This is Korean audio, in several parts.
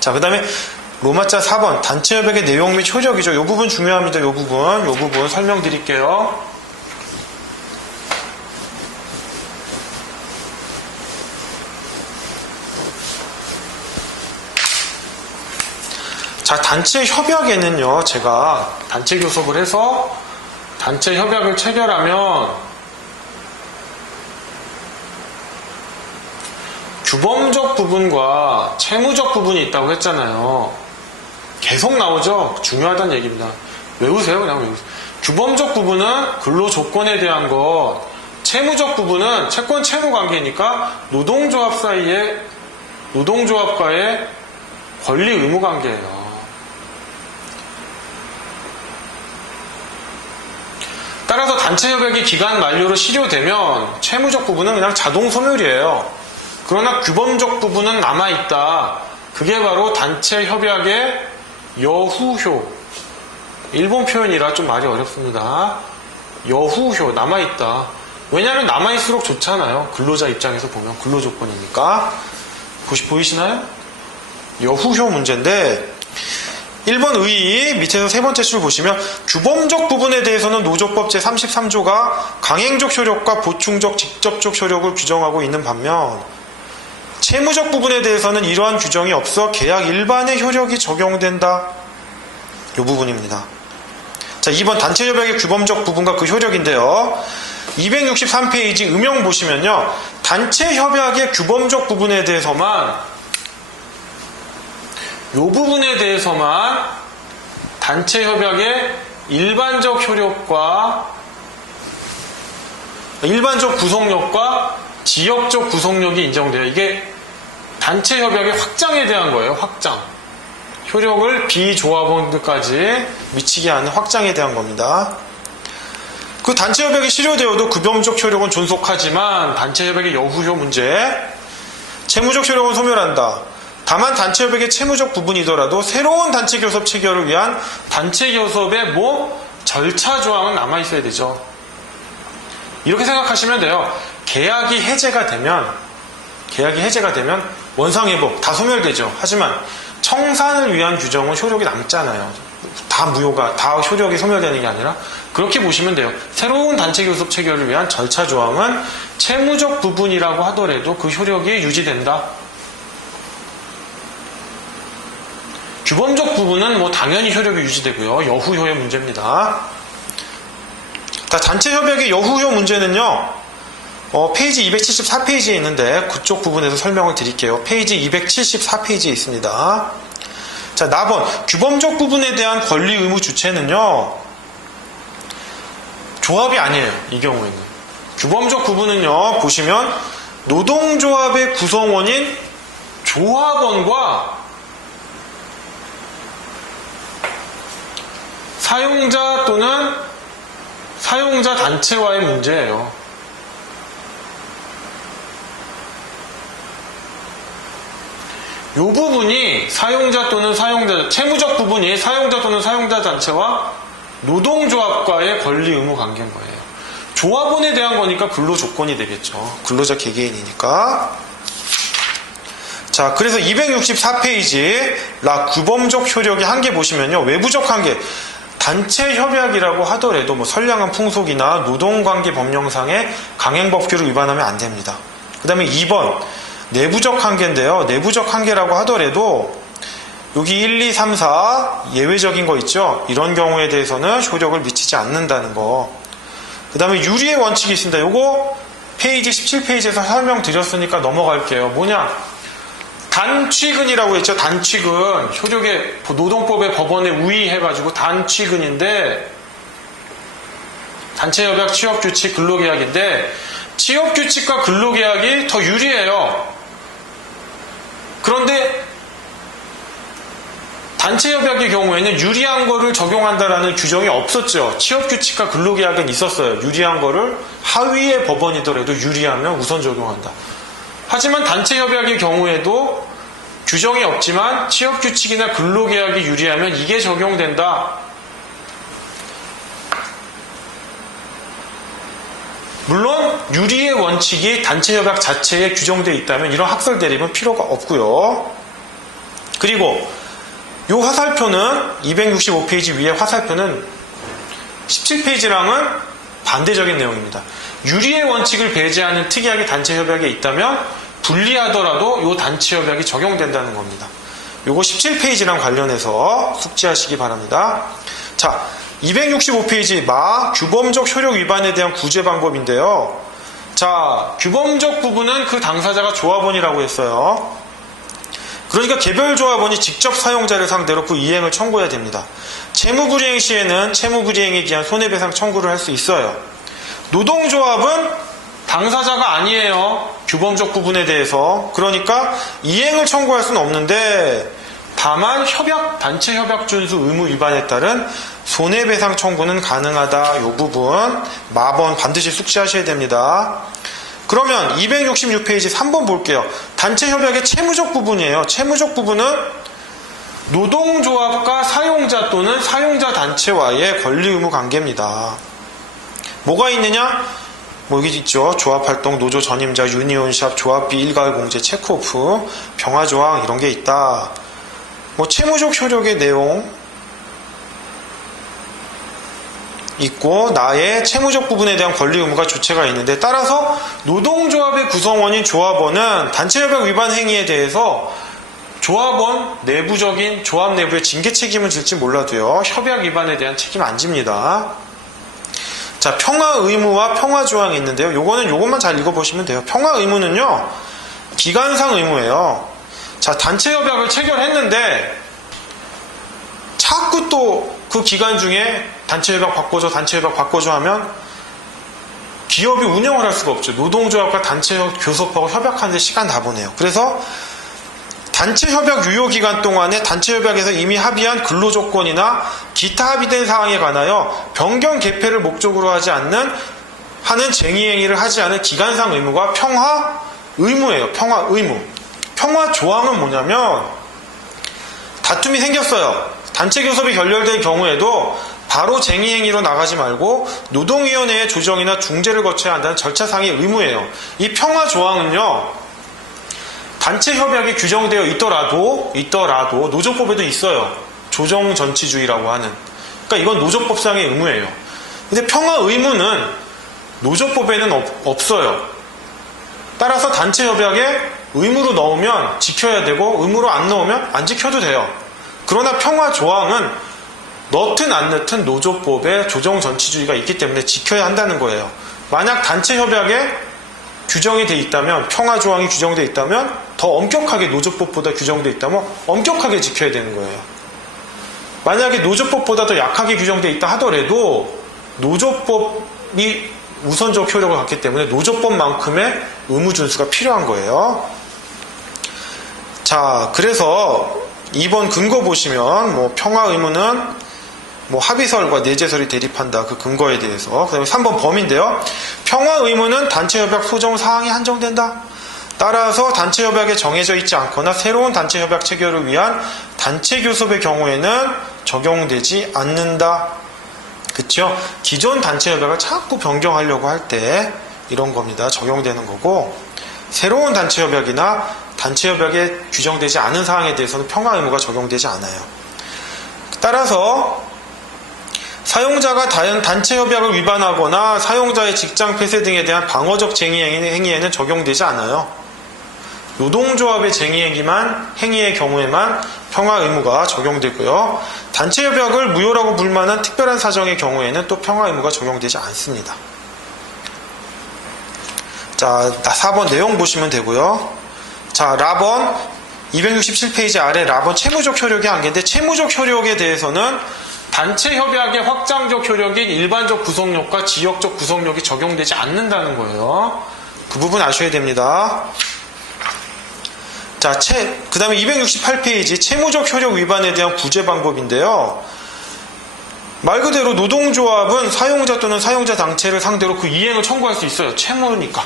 자, 그 다음에 로마자 4번 단체협약의 내용 및 효력이죠. 이 부분 중요합니다. 이 부분 설명드릴게요. 자, 단체협약에는요, 제가 단체 교섭을 해서 단체협약을 체결하면 규범적 부분과 채무적 부분이 있다고 했잖아요. 계속 나오죠? 중요하다는 얘기입니다. 외우세요. 그냥 외우세요. 규범적 부분은 근로조건에 대한 것, 채무적 부분은 채권 채무 관계니까 노동조합 사이에 노동조합과의 권리 의무 관계예요. 따라서 단체협약이 기간 만료로 실효되면 채무적 부분은 그냥 자동 소멸이에요. 그러나 규범적 부분은 남아있다. 그게 바로 단체협약의 여후효. 일본 표현이라 좀 말이 어렵습니다. 여후효, 남아있다. 왜냐하면 남아있을수록 좋잖아요. 근로자 입장에서 보면 근로조건이니까. 보이시나요? 여후효 문제인데 1번 의의 밑에서 세 번째 줄 보시면 규범적 부분에 대해서는 노조법 제33조가 강행적 효력과 보충적 직접적 효력을 규정하고 있는 반면 채무적 부분에 대해서는 이러한 규정이 없어 계약 일반의 효력이 적용된다. 이 부분입니다. 자, 2번 단체협약의 규범적 부분과 그 효력인데요. 263페이지 음영 보시면요. 단체협약의 규범적 부분에 대해서만 이 부분에 대해서만 단체협약의 일반적 효력과 일반적 구속력과 지역적 구속력이 인정돼요. 이게 단체협약의 확장에 대한 거예요. 확장. 효력을 비조합원들까지 미치게 하는 확장에 대한 겁니다. 그 단체협약이 실효되어도 규범적 효력은 존속하지만 단체협약의 여후효 문제, 채무적 효력은 소멸한다. 다만 단체협약의 채무적 부분이더라도 새로운 단체교섭 체결을 위한 단체교섭의 절차 조항은 남아있어야 되죠. 이렇게 생각하시면 돼요. 계약이 해제가 되면 원상회복 다 소멸되죠. 하지만 청산을 위한 규정은 효력이 남잖아요. 다 무효가, 다 효력이 소멸되는 게 아니라 그렇게 보시면 돼요. 새로운 단체교섭 체결을 위한 절차 조항은 채무적 부분이라고 하더라도 그 효력이 유지된다. 규범적 부분은 당연히 효력이 유지되고요. 여후효의 문제입니다. 자, 단체협약의 여후효 문제는요. 페이지 274페이지에 있는데 그쪽 부분에서 설명을 드릴게요. 페이지 274페이지에 있습니다. 자, 나번 규범적 부분에 대한 권리 의무 주체는요. 조합이 아니에요. 이 경우에는. 규범적 부분은요. 보시면 노동조합의 구성원인 조합원과 사용자 또는 사용자 단체와의 문제예요. 이 부분이 사용자 또는 채무적 부분이 사용자 또는 사용자 단체와 노동조합과의 권리 의무 관계인 거예요. 조합원에 대한 거니까 근로조건이 되겠죠. 근로자 개개인이니까. 자, 그래서 264페이지 규범적 효력의 한계 보시면요. 외부적 한계. 단체 협약이라고 하더라도 선량한 풍속이나 노동관계 법령상의 강행법규를 위반하면 안 됩니다. 그 다음에 2번 내부적 한계인데요. 내부적 한계라고 하더라도 여기 1, 2, 3, 4 예외적인 거 있죠. 이런 경우에 대해서는 효력을 미치지 않는다는 거. 그 다음에 유리의 원칙이 있습니다. 요거 페이지 17페이지에서 설명드렸으니까 넘어갈게요. 뭐냐? 단취근이라고 했죠. 단취근. 효력의 노동법의 법원에 우위해가지고 단취근인데 단체협약, 취업규칙, 근로계약인데 취업규칙과 근로계약이 더 유리해요. 그런데 단체협약의 경우에는 유리한 거를 적용한다라는 규정이 없었죠. 취업규칙과 근로계약은 있었어요. 유리한 거를 하위의 법원이더라도 유리하면 우선 적용한다. 하지만 단체협약의 경우에도 규정이 없지만 취업규칙이나 근로계약이 유리하면 이게 적용된다. 물론 유리의 원칙이 단체협약 자체에 규정되어 있다면 이런 학설 대립은 필요가 없고요. 그리고 이 화살표는 265페이지 위에 화살표는 17페이지랑은 반대적인 내용입니다. 유리의 원칙을 배제하는 특이하게 단체 협약에 있다면 불리하더라도 이 단체 협약이 적용된다는 겁니다. 요거 17페이지랑 관련해서 숙지하시기 바랍니다. 자, 265페이지 규범적 효력 위반에 대한 구제 방법인데요. 자, 규범적 부분은 그 당사자가 조합원이라고 했어요. 그러니까 개별 조합원이 직접 사용자를 상대로 그 이행을 청구해야 됩니다. 채무불이행 시에는 채무불이행에 기한 손해배상 청구를 할 수 있어요. 노동조합은 당사자가 아니에요. 규범적 부분에 대해서. 그러니까 이행을 청구할 수는 없는데 다만 단체 협약 준수 의무 위반에 따른 손해배상 청구는 가능하다. 이 부분 마번 반드시 숙지하셔야 됩니다. 그러면 266페이지 3번 볼게요. 단체 협약의 채무적 부분이에요. 채무적 부분은 노동조합과 사용자 또는 사용자 단체와의 권리 의무 관계입니다. 뭐가 있느냐? 여기 있죠. 조합활동, 노조 전임자, 유니온샵, 조합비, 일가의 공제, 체크오프, 병화조항 이런 게 있다. 채무적 효력의 내용 있고 나의 채무적 부분에 대한 권리 의무가 주체가 있는데 따라서 노동조합의 구성원인 조합원은 단체협약 위반 행위에 대해서 조합원 내부적인 조합 내부의 징계 책임을 질지 몰라도요. 협약 위반에 대한 책임 안 집니다. 자, 평화 의무와 평화 조항이 있는데요. 요것만 잘 읽어보시면 돼요. 평화 의무는요. 기간상 의무예요. 자, 단체 협약을 체결했는데 자꾸 또 그 기간 중에 단체 협약 바꿔줘 하면 기업이 운영을 할 수가 없죠. 노동조합과 단체 교섭하고 협약하는데 시간 다 보내요. 그래서 단체 협약 유효 기간 동안에 단체 협약에서 이미 합의한 근로조건이나 기타 합의된 사항에 관하여 변경 개폐를 목적으로 하는 쟁의행위를 하지 않은 기간상 의무가 평화 의무예요. 평화 의무. 평화 조항은 뭐냐면 다툼이 생겼어요. 단체 교섭이 결렬될 경우에도 바로 쟁의행위로 나가지 말고 노동위원회의 조정이나 중재를 거쳐야 한다는 절차상의 의무예요. 이 평화 조항은요. 단체 협약이 규정되어 있더라도 노조법에도 있어요. 조정전치주의라고 하는. 그러니까 이건 노조법상의 의무예요. 근데 평화 의무는 노조법에는 없어요. 따라서 단체 협약에 의무로 넣으면 지켜야 되고 의무로 안 넣으면 안 지켜도 돼요. 그러나 평화 조항은 넣든 안 넣든 노조법에 조정전치주의가 있기 때문에 지켜야 한다는 거예요. 만약 단체 협약에 규정이 돼 있다면, 평화 조항이 규정되어 있다면 더 엄격하게 노조법보다 규정되어 있다면 엄격하게 지켜야 되는 거예요. 만약에 노조법보다 더 약하게 규정되어 있다 하더라도 노조법이 우선적 효력을 갖기 때문에 노조법만큼의 의무 준수가 필요한 거예요. 자, 그래서 2번 근거 보시면 평화 의무는 합의설과 내재설이 대립한다. 그 근거에 대해서. 그 다음에 3번 범위인데요. 평화 의무는 단체협약 소정 사항이 한정된다. 따라서 단체협약에 정해져 있지 않거나 새로운 단체협약 체결을 위한 단체교섭의 경우에는 적용되지 않는다. 그쵸? 기존 단체협약을 자꾸 변경하려고 할 때 이런 겁니다. 적용되는 거고, 새로운 단체협약이나 단체협약에 규정되지 않은 사항에 대해서는 평화 의무가 적용되지 않아요. 따라서 사용자가 단체협약을 위반하거나 사용자의 직장 폐쇄 등에 대한 방어적 쟁의행위에는 적용되지 않아요. 노동조합의 행위의 경우에만 평화 의무가 적용되고요. 단체협약을 무효라고 불만한 특별한 사정의 경우에는 또 평화 의무가 적용되지 않습니다. 자, 4번 내용 보시면 되고요. 자, 라번 267페이지 아래 라번 채무적 효력의 한계인데 채무적 효력에 대해서는 단체 협약의 확장적 효력인 일반적 구성력과 지역적 구성력이 적용되지 않는다는 거예요. 그 부분 아셔야 됩니다. 자, 그 다음에 268페이지 채무적 효력 위반에 대한 구제 방법인데요. 말 그대로 노동조합은 사용자 또는 사용자 단체를 상대로 그 이행을 청구할 수 있어요. 채무니까.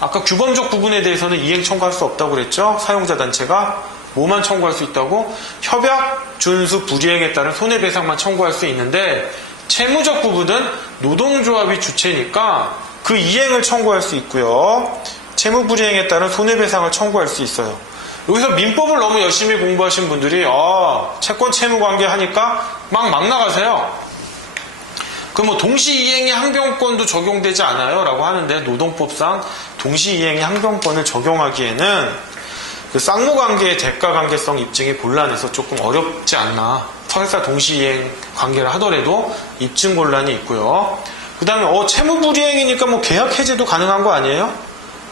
아까 규범적 부분에 대해서는 이행 청구할 수 없다고 그랬죠. 사용자 단체가 뭐만 청구할 수 있다고? 협약 준수 불이행에 따른 손해배상만 청구할 수 있는데 채무적 부분은 노동조합이 주체니까 그 이행을 청구할 수 있고요. 채무불이행에 따른 손해배상을 청구할 수 있어요. 여기서 민법을 너무 열심히 공부하신 분들이 채권 채무 관계 하니까 막 나가세요. 그럼 뭐 동시이행의 항변권도 적용되지 않아요? 라고 하는데 노동법상 동시이행의 항변권을 적용하기에는 그 쌍무관계의 대가관계성 입증이 곤란해서 조금 어렵지 않나. 설사 동시이행 관계를 하더라도 입증 곤란이 있고요. 그 다음에 채무불이행이니까 뭐 계약 해제도 가능한 거 아니에요?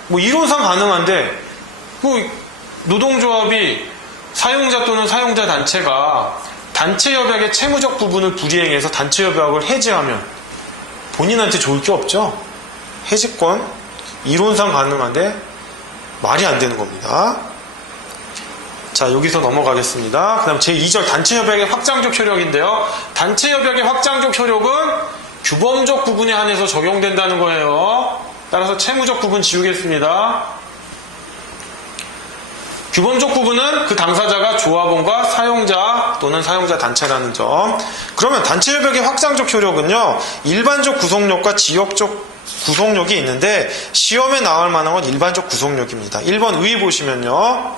뭐 이론상 가능한데 뭐 노동조합이 사용자 또는 사용자 단체가 단체협약의 채무적 부분을 불이행해서 단체협약을 해지하면 본인한테 좋을 게 없죠. 해지권 이론상 가능한데 말이 안 되는 겁니다. 자, 여기서 넘어가겠습니다. 그 다음 제2절 단체협약의 확장적 효력인데요. 단체협약의 확장적 효력은 규범적 부분에 한해서 적용된다는 거예요. 따라서 채무적 부분 지우겠습니다. 규범적 부분은 그 당사자가 조합원과 사용자 또는 사용자 단체라는 점. 그러면 단체협약의 확장적 효력은요, 일반적 구속력과 지역적 구속력이 있는데 시험에 나올 만한 건 일반적 구속력입니다. 1번 의 보시면요,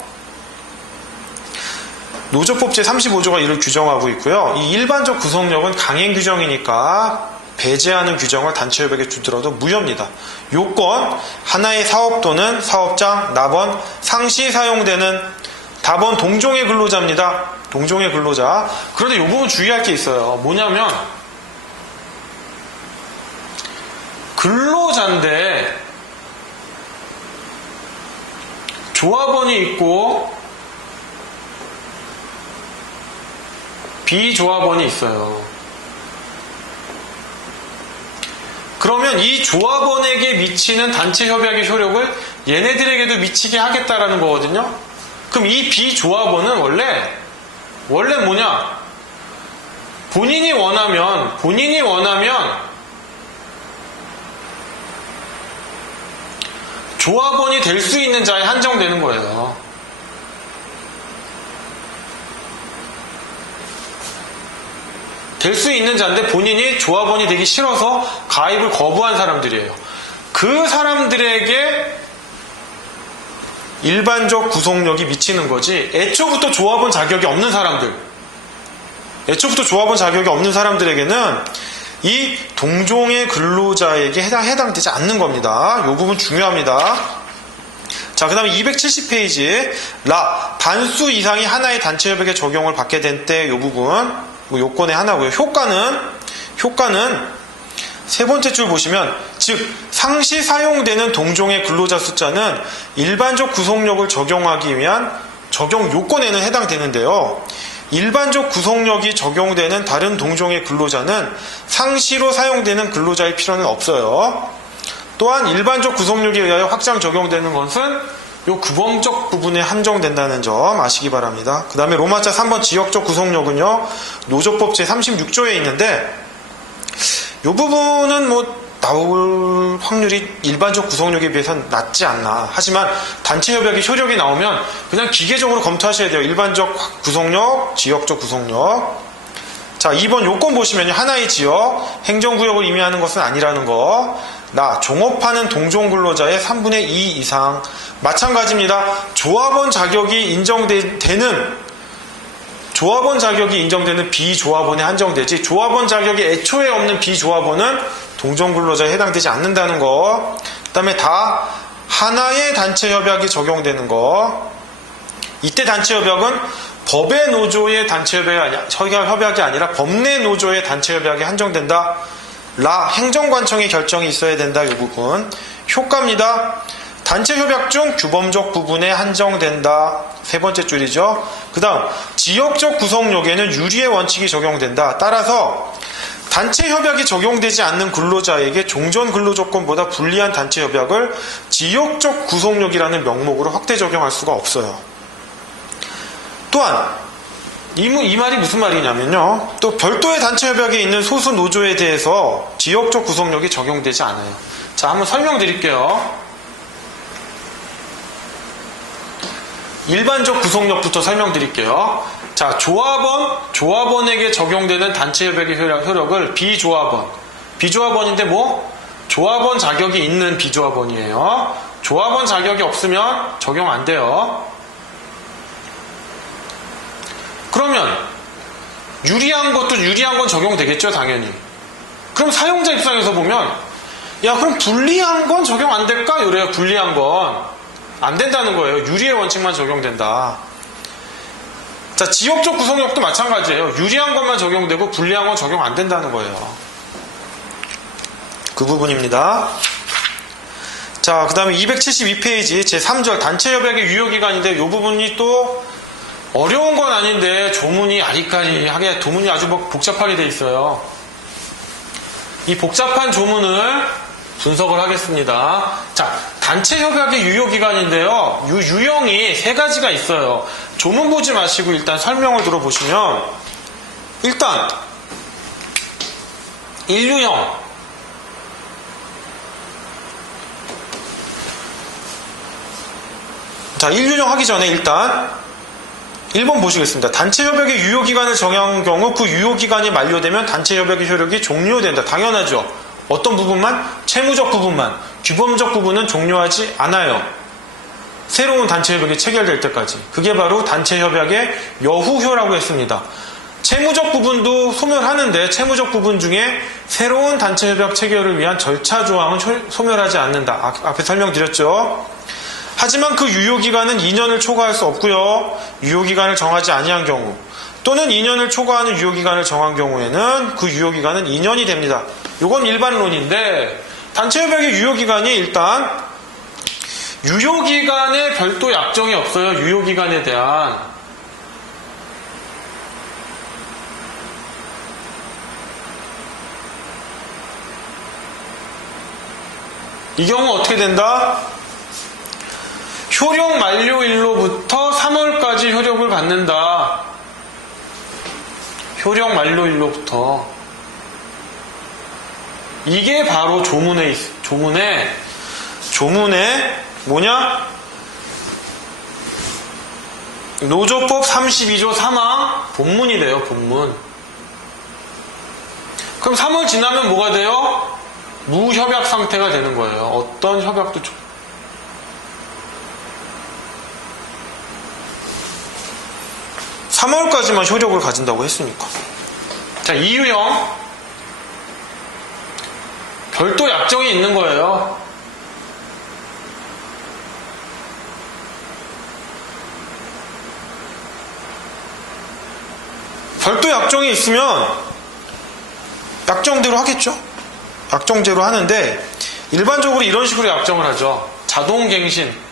노조법 제35조가 이를 규정하고 있고요. 이 일반적 구속력은 강행 규정이니까 배제하는 규정을 단체협약에 두더라도 무효입니다. 요건 하나의 사업 또는 사업장, 납원, 상시 사용되는 답원 동종의 근로자입니다. 동종의 근로자. 그런데 요 부분 주의할 게 있어요. 뭐냐면 근로자인데 조합원이 있고 비조합원이 있어요. 그러면 이 조합원에게 미치는 단체협약의 효력을 얘네들에게도 미치게 하겠다라는 거거든요. 그럼 이 비조합원은 원래 뭐냐? 본인이 원하면 조합원이 될 수 있는 자에 한정되는 거예요. 될 수 있는 자인데 본인이 조합원이 되기 싫어서 가입을 거부한 사람들이에요. 그 사람들에게 일반적 구속력이 미치는 거지, 애초부터 조합원 자격이 없는 사람들에게는 이 동종의 근로자에게 해당되지 않는 겁니다. 이 부분 중요합니다. 자, 그 다음에 270페이지 단수 이상이 하나의 단체협약의 적용을 받게 된 때 이 부분 요건의 하나고요. 효과는 세 번째 줄 보시면, 즉 상시 사용되는 동종의 근로자 숫자는 일반적 구속력을 적용하기 위한 적용 요건에는 해당되는데요. 일반적 구속력이 적용되는 다른 동종의 근로자는 상시로 사용되는 근로자일 필요는 없어요. 또한 일반적 구속력에 의하여 확장 적용되는 것은 요 규범적 부분에 한정된다는 점 아시기 바랍니다. 그 다음에 로마자 3번 지역적 구속력은요, 노조법 제36조에 있는데 요 부분은 뭐 나올 확률이 일반적 구속력에 비해서는 낮지 않나. 하지만 단체협약의 효력이 나오면 그냥 기계적으로 검토하셔야 돼요. 일반적 구속력, 지역적 구속력. 자, 2번 요건 보시면요, 하나의 지역, 행정구역을 의미하는 것은 아니라는 거. 종업하는 동종근로자의 3분의 2 이상. 마찬가지입니다. 조합원 자격이 인정되는 비조합원에 한정되지, 조합원 자격이 애초에 없는 비조합원은 동종근로자에 해당되지 않는다는 거. 그 다음에 다 하나의 단체협약이 적용되는 거. 이때 단체협약은 법의 노조의 단체협약이 아니라 법내 노조의 단체협약에 한정된다. 행정관청의 결정이 있어야 된다. 이 부분. 효과입니다. 단체협약 중 규범적 부분에 한정된다. 세 번째 줄이죠. 그 다음 지역적 구속력에는 유리의 원칙이 적용된다. 따라서 단체협약이 적용되지 않는 근로자에게 종전 근로조건보다 불리한 단체협약을 지역적 구속력이라는 명목으로 확대 적용할 수가 없어요. 또한 이 말이 무슨 말이냐면요, 또 별도의 단체협약에 있는 소수 노조에 대해서 지역적 구속력이 적용되지 않아요. 자, 한번 설명드릴게요. 일반적 구속력부터 설명드릴게요. 자, 조합원에게 적용되는 단체협약의 효력을 비조합원인데 조합원 자격이 있는 비조합원이에요. 조합원 자격이 없으면 적용 안 돼요. 그러면 유리한 것도 유리한 건 적용되겠죠, 당연히. 그럼 사용자 입장에서 보면 야, 그럼 불리한 건 적용 안 될까? 이래요. 불리한 건 안 된다는 거예요. 유리의 원칙만 적용된다. 자, 지역적 구성력도 마찬가지예요. 유리한 것만 적용되고 불리한 건 적용 안 된다는 거예요. 그 부분입니다. 자, 그 다음에 272페이지 제3절 단체협약의 유효기간인데 이 부분이 또 어려운 건 아닌데 조문이 아리까리하게 도문이 아주 복잡하게 돼 있어요. 이 복잡한 조문을 분석을 하겠습니다. 자, 단체협약의 유효기간인데요. 유형이 세 가지가 있어요. 조문 보지 마시고 일단 설명을 들어보시면 일단 1유형 자, 1유형 하기 전에 일단 1번 보시겠습니다. 단체협약의 유효기간을 정한 경우 그 유효기간이 만료되면 단체협약의 효력이 종료된다. 당연하죠. 어떤 부분만? 채무적 부분만. 규범적 부분은 종료하지 않아요. 새로운 단체협약이 체결될 때까지. 그게 바로 단체협약의 여후효라고 했습니다. 채무적 부분도 소멸하는데 채무적 부분 중에 새로운 단체협약 체결을 위한 절차 조항은 소멸하지 않는다. 앞에 설명드렸죠. 하지만 그 유효기간은 2년을 초과할 수 없고요. 유효기간을 정하지 아니한 경우 또는 2년을 초과하는 유효기간을 정한 경우에는 그 유효기간은 2년이 됩니다. 이건 일반론인데 단체협약의 유효기간이 일단 유효기간에 별도 약정이 없어요. 유효기간에 대한 이 경우 어떻게 된다? 효력 만료일로부터 3월까지 효력을 갖는다. 효력 만료일로부터 이게 바로 조문에 뭐냐? 노조법 32조 3항 본문이 돼요. 본문. 그럼 3월 지나면 뭐가 돼요? 무협약 상태가 되는 거예요. 어떤 협약도 3월까지만 효력을 가진다고 했으니까. 자, 2유형 별도 약정이 있는 거예요. 별도 약정이 있으면 약정대로 하겠죠. 약정대로 하는데 일반적으로 이런 식으로 약정을 하죠. 자동갱신.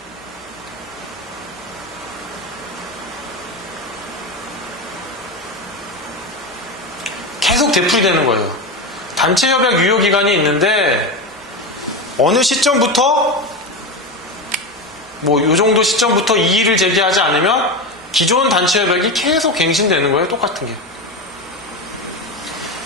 계속 되풀이되는 거예요. 단체협약 유효기간이 있는데 어느 시점부터 요 정도 시점부터 이의를 제기하지 않으면 기존 단체협약이 계속 갱신되는 거예요. 똑같은 게.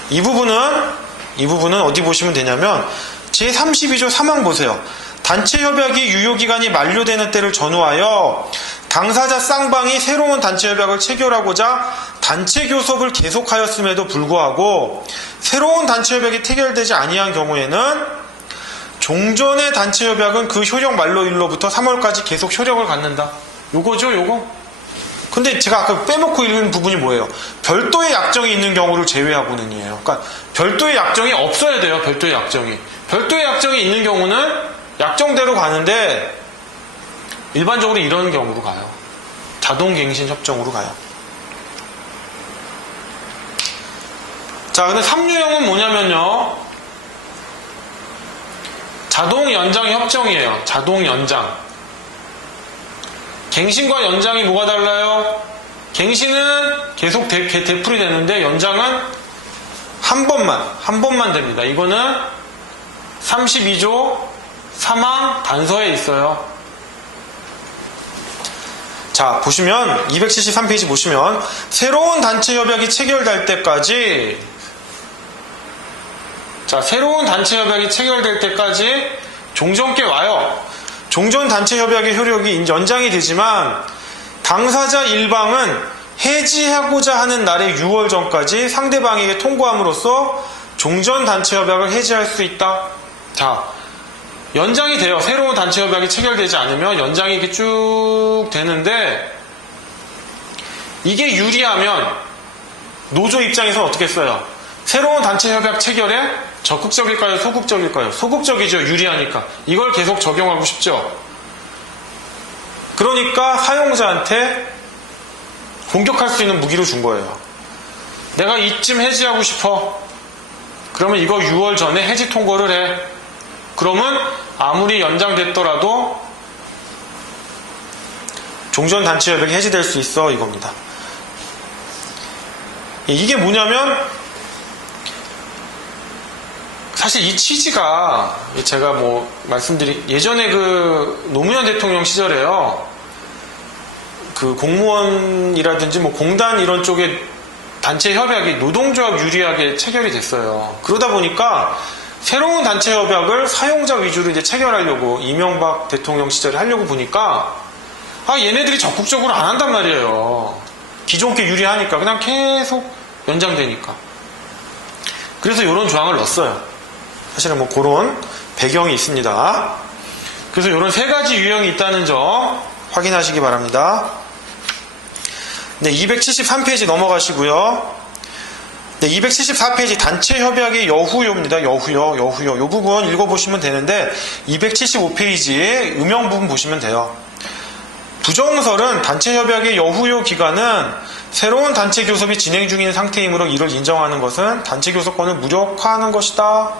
이 부분은 어디 보시면 되냐면 제32조 3항 보세요. 단체협약이 유효기간이 만료되는 때를 전후하여 당사자 쌍방이 새로운 단체협약을 체결하고자 단체교섭을 계속하였음에도 불구하고 새로운 단체협약이 체결되지 아니한 경우에는 종전의 단체협약은 그 효력 만료일로부터 3월까지 계속 효력을 갖는다. 요거죠, 요거. 근데 제가 아까 빼놓고 읽은 부분이 뭐예요? 별도의 약정이 있는 경우를 제외하고는이에요. 그러니까 별도의 약정이 없어야 돼요. 별도의 약정이. 별도의 약정이 있는 경우는 약정대로 가는데 일반적으로 이런 경우로 가요. 자동갱신 협정으로 가요. 자, 근데 3유형은 뭐냐면요. 자동연장 협정이에요. 자동연장. 갱신과 연장이 뭐가 달라요? 갱신은 계속 되풀이 되는데 연장은 한 번만 됩니다. 이거는 32조 3항 단서에 있어요. 자, 보시면 273페이지 보시면 새로운 단체협약이 체결될 때까지 새로운 단체협약이 체결될 때까지 종전께 와요. 종전 단체협약의 효력이 연장이 되지만 당사자 일방은 해지하고자 하는 날의 6월 전까지 상대방에게 통보함으로써 종전 단체협약을 해지할 수 있다. 자, 연장이 돼요. 새로운 단체협약이 체결되지 않으면 연장이 이렇게 쭉 되는데 이게 유리하면 노조 입장에서 어떻게 써요? 새로운 단체 협약 체결에 적극적일까요? 소극적일까요? 소극적이죠. 유리하니까. 이걸 계속 적용하고 싶죠. 그러니까 사용자한테 공격할 수 있는 무기로 준 거예요. 내가 이쯤 해지하고 싶어. 그러면 이거 6월 전에 해지 통보를 해. 그러면 아무리 연장됐더라도 종전 단체 협약이 해지될 수 있어, 이겁니다. 이게 뭐냐면 사실 이 취지가 제가 예전에 그 노무현 대통령 시절에요. 그 공무원이라든지 공단 이런 쪽에 단체 협약이 노동조합 유리하게 체결이 됐어요. 그러다 보니까 새로운 단체 협약을 사용자 위주로 이제 체결하려고 이명박 대통령 시절에 하려고 보니까 얘네들이 적극적으로 안 한단 말이에요. 기존 게 유리하니까 그냥 계속 연장되니까. 그래서 이런 조항을 넣었어요. 사실은 그런 배경이 있습니다. 그래서 이런 세 가지 유형이 있다는 점 확인하시기 바랍니다. 네, 273페이지 넘어가시고요. 네, 274페이지 단체 협약의 여후요입니다. 여후요. 이 부분 읽어보시면 되는데 275페이지의 음영 부분 보시면 돼요. 부정설은 단체 협약의 여후요 기간은 새로운 단체 교섭이 진행 중인 상태이므로 이를 인정하는 것은 단체 교섭권을 무력화하는 것이다.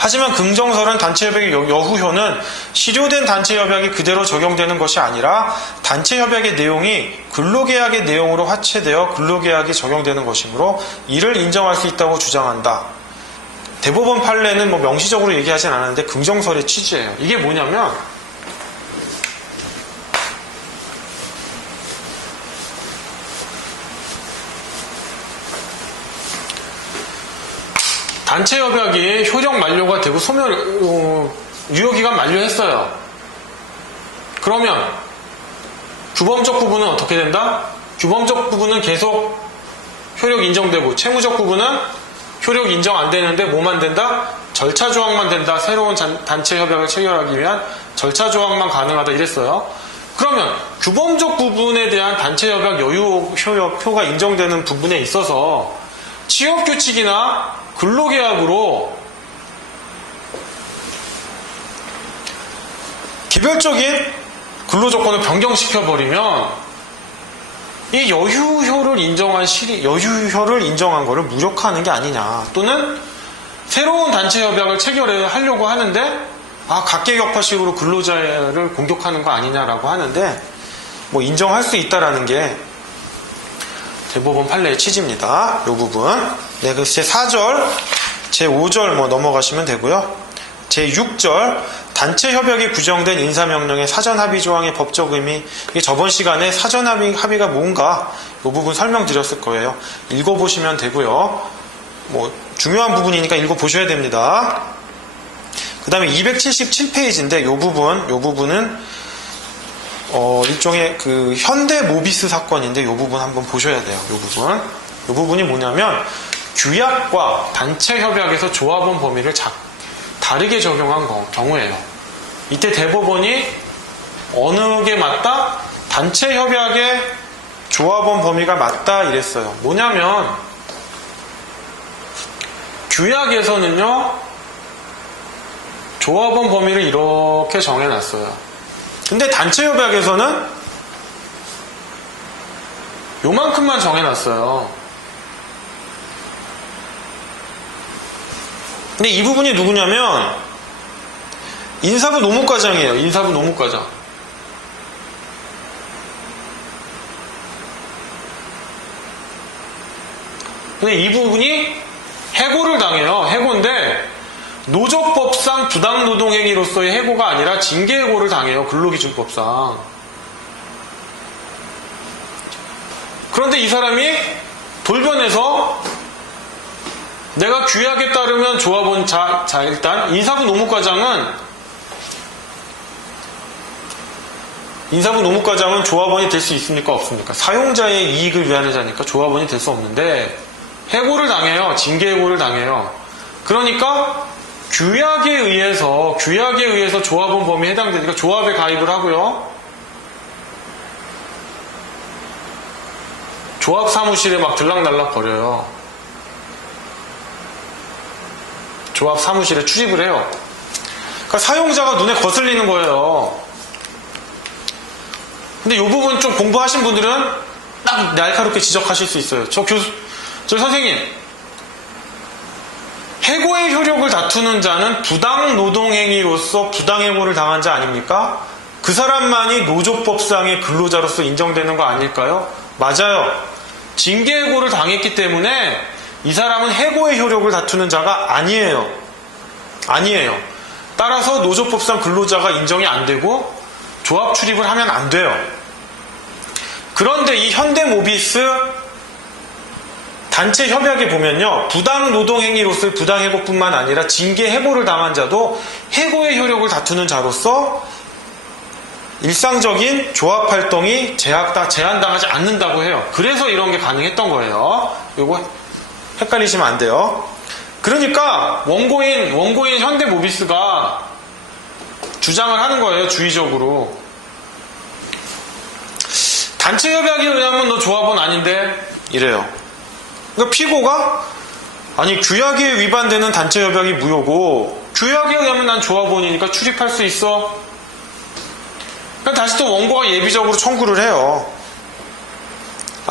하지만 긍정설은 단체 협약의 여후효는 실효된 단체 협약이 그대로 적용되는 것이 아니라 단체 협약의 내용이 근로계약의 내용으로 화체되어 근로계약이 적용되는 것이므로 이를 인정할 수 있다고 주장한다. 대법원 판례는 명시적으로 얘기하진 않았는데 긍정설의 취지예요. 이게 뭐냐면 단체 협약이 효력 만료가 되고 유효기간 만료했어요. 그러면 규범적 부분은 어떻게 된다? 규범적 부분은 계속 효력 인정되고 채무적 부분은 효력 인정 안 되는데 뭐만 된다? 절차 조항만 된다. 새로운 단체 협약을 체결하기 위한 절차 조항만 가능하다 이랬어요. 그러면 규범적 부분에 대한 단체 협약 효력표가 인정되는 부분에 있어서 취업규칙이나 근로계약으로 개별적인 근로조건을 변경시켜버리면 이 여유효를 인정한 거를 무력화하는 게 아니냐. 또는 새로운 단체 협약을 체결하려고 하는데 각계격파식으로 근로자를 공격하는 거 아니냐라고 하는데 인정할 수 있다라는 게 대법원 판례의 취지입니다. 이 부분. 네, 그 제4절, 제5절 넘어가시면 되고요. 제6절, 단체 협약에 규정된 인사명령의 사전합의 조항의 법적 의미. 이게 저번 시간에 사전합의가 뭔가 이 부분 설명드렸을 거예요. 읽어보시면 되고요. 중요한 부분이니까 읽어보셔야 됩니다. 그 다음에 277페이지인데 이 부분은 일종의 그 현대 모비스 사건인데 이 부분 한번 보셔야 돼요. 이 부분이 뭐냐면 규약과 단체 협약에서 조합원 범위를 다르게 적용한 경우예요. 이때 대법원이 어느 게 맞다? 단체 협약의 조합원 범위가 맞다 이랬어요. 뭐냐면 규약에서는요 조합원 범위를 이렇게 정해놨어요. 근데 단체 협약에서는 요만큼만 정해놨어요. 근데 이 부분이 누구냐면 인사부 노무과장이에요. 인사부 노무과장. 근데 이 부분이 해고를 당해요. 해고인데 노조법상 부당노동행위로서의 해고가 아니라 징계해고를 당해요. 근로기준법상. 그런데 이 사람이 돌변해서 내가 규약에 따르면 조합원 일단 인사부 노무과장은 조합원이 될 수 있습니까? 없습니까? 사용자의 이익을 위한 자니까 조합원이 될 수 없는데 해고를 당해요. 징계해고를 당해요. 그러니까 규약에 의해서 조합원 범위에 해당되니까 조합에 가입을 하고요. 조합 사무실에 막 들락날락 거려요. 조합 사무실에 출입을 해요. 그러니까 사용자가 눈에 거슬리는 거예요. 근데 이 부분 좀 공부하신 분들은 딱 날카롭게 지적하실 수 있어요. 저 선생님, 해고의 효력을 다투는 자는 부당 노동행위로서 부당해고를 당한 자 아닙니까? 그 사람만이 노조법상의 근로자로서 인정되는 거 아닐까요? 맞아요. 징계해고를 당했기 때문에 이 사람은 해고의 효력을 다투는 자가 아니에요. 따라서 노조법상 근로자가 인정이 안 되고 조합 출입을 하면 안 돼요. 그런데 이 현대모비스 단체 협약에 보면요, 부당 노동행위로서의 부당해고뿐만 아니라 징계해고를 당한 자도 해고의 효력을 다투는 자로서 일상적인 조합 활동이 제한당하지 않는다고 해요. 그래서 이런 게 가능했던 거예요. 이거 헷갈리시면 안 돼요. 그러니까 원고인 현대모비스가 주장을 하는 거예요. 주의적으로. 단체 협약에 의하면 너 조합원 아닌데? 이래요. 그러니까 피고가 아니 규약에 위반되는 단체 협약이 무효고 규약에 의하면 난 조합원이니까 출입할 수 있어. 그러니까 다시 또 원고가 예비적으로 청구를 해요.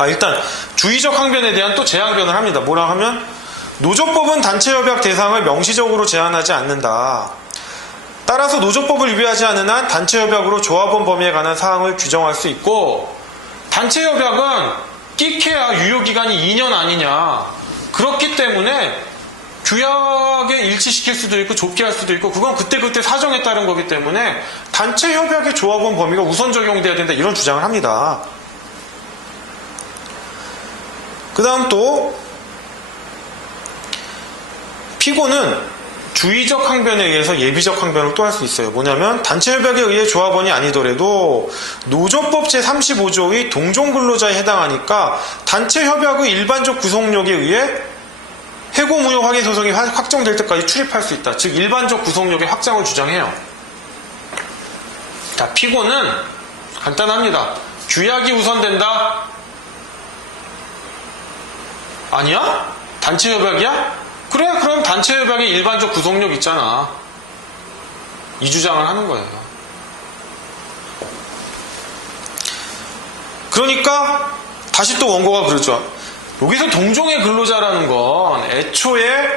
일단 주의적 항변에 대한 또 재항변을 합니다. 뭐라 하면 노조법은 단체 협약 대상을 명시적으로 제한하지 않는다. 따라서 노조법을 위배하지 않는 한 단체 협약으로 조합원 범위에 관한 사항을 규정할 수 있고 단체 협약은 끼케야 유효기간이 2년 아니냐. 그렇기 때문에 규약에 일치시킬 수도 있고 좁게 할 수도 있고 그건 그때그때 사정에 따른 거기 때문에 단체 협약의 조합원 범위가 우선 적용돼야 된다. 이런 주장을 합니다. 그 다음 또 피고는 주의적 항변에 의해서 예비적 항변을 또 할 수 있어요. 뭐냐면 단체 협약에 의해 조합원이 아니더라도 노조법 제35조의 동종근로자에 해당하니까 단체 협약의 일반적 구속력에 의해 해고 무효 확인 소송이 확정될 때까지 출입할 수 있다. 즉 일반적 구속력의 확장을 주장해요. 자, 피고는 간단합니다. 규약이 우선된다? 아니야? 단체 협약이야? 그래, 그럼 단체 협약에 일반적 구속력 있잖아. 이 주장을 하는 거예요. 그러니까 다시 또 원고가 그러죠. 여기서 동종의 근로자라는 건 애초에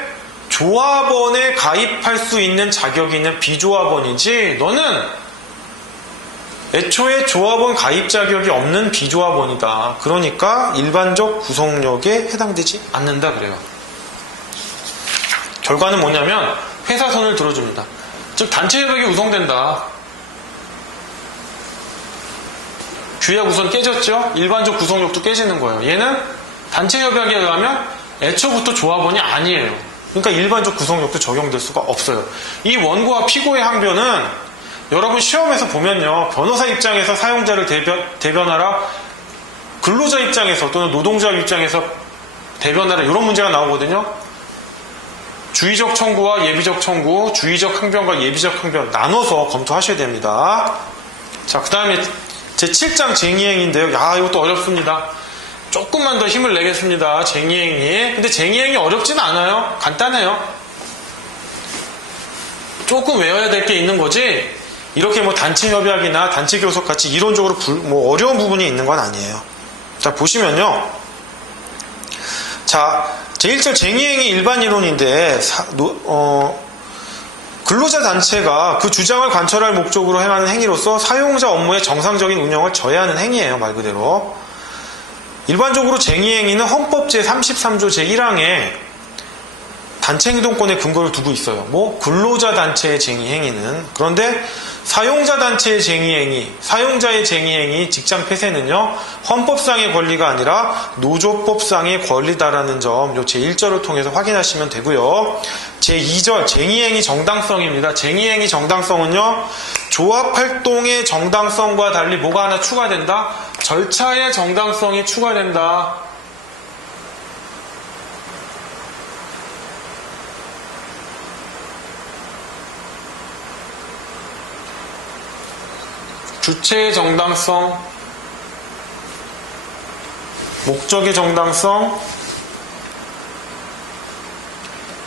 조합원에 가입할 수 있는 자격이 있는 비조합원이지 너는 애초에 조합원 가입 자격이 없는 비조합원이다. 그러니까 일반적 구속력에 해당되지 않는다 그래요. 결과는 뭐냐면 회사 손을 들어줍니다. 즉 단체 협약이 우선된다. 규약 우선 깨졌죠? 일반적 구속력도 깨지는 거예요. 얘는 단체 협약에 의하면 애초부터 조합원이 아니에요. 그러니까 일반적 구속력도 적용될 수가 없어요. 이 원고와 피고의 항변은 여러분 시험에서 보면요. 변호사 입장에서 사용자를 대변하라, 근로자 입장에서 또는 노동자 입장에서 대변하라 이런 문제가 나오거든요. 주의적 청구와 예비적 청구, 주의적 항변과 예비적 항변 나눠서 검토하셔야 됩니다. 자, 그 다음에 제7장 쟁의행위인데요. 이것도 어렵습니다. 조금만 더 힘을 내겠습니다. 쟁의행위. 근데 쟁의행위 어렵진 않아요. 간단해요. 조금 외워야 될 게 있는 거지 이렇게 뭐 단체 협약이나 단체 교섭 같이 이론적으로 어려운 부분이 있는 건 아니에요. 자, 보시면요. 자, 제1절 쟁의행위 일반 이론인데 근로자 단체가 그 주장을 관철할 목적으로 행하는 행위로서 사용자 업무의 정상적인 운영을 저해하는 행위예요. 말 그대로. 일반적으로 쟁의행위는 헌법 제33조 제1항에 단체행동권의 근거를 두고 있어요. 근로자 단체의 쟁의행위는. 그런데 사용자 단체의 쟁의행위, 사용자의 쟁의행위, 직장 폐쇄는요, 헌법상의 권리가 아니라 노조법상의 권리다라는 점, 요 제1절을 통해서 확인하시면 되고요. 제2절, 쟁의행위 정당성입니다. 쟁의행위 정당성은요, 조합활동의 정당성과 달리 뭐가 하나 추가된다? 절차의 정당성이 추가된다. 주체의 정당성, 목적의 정당성,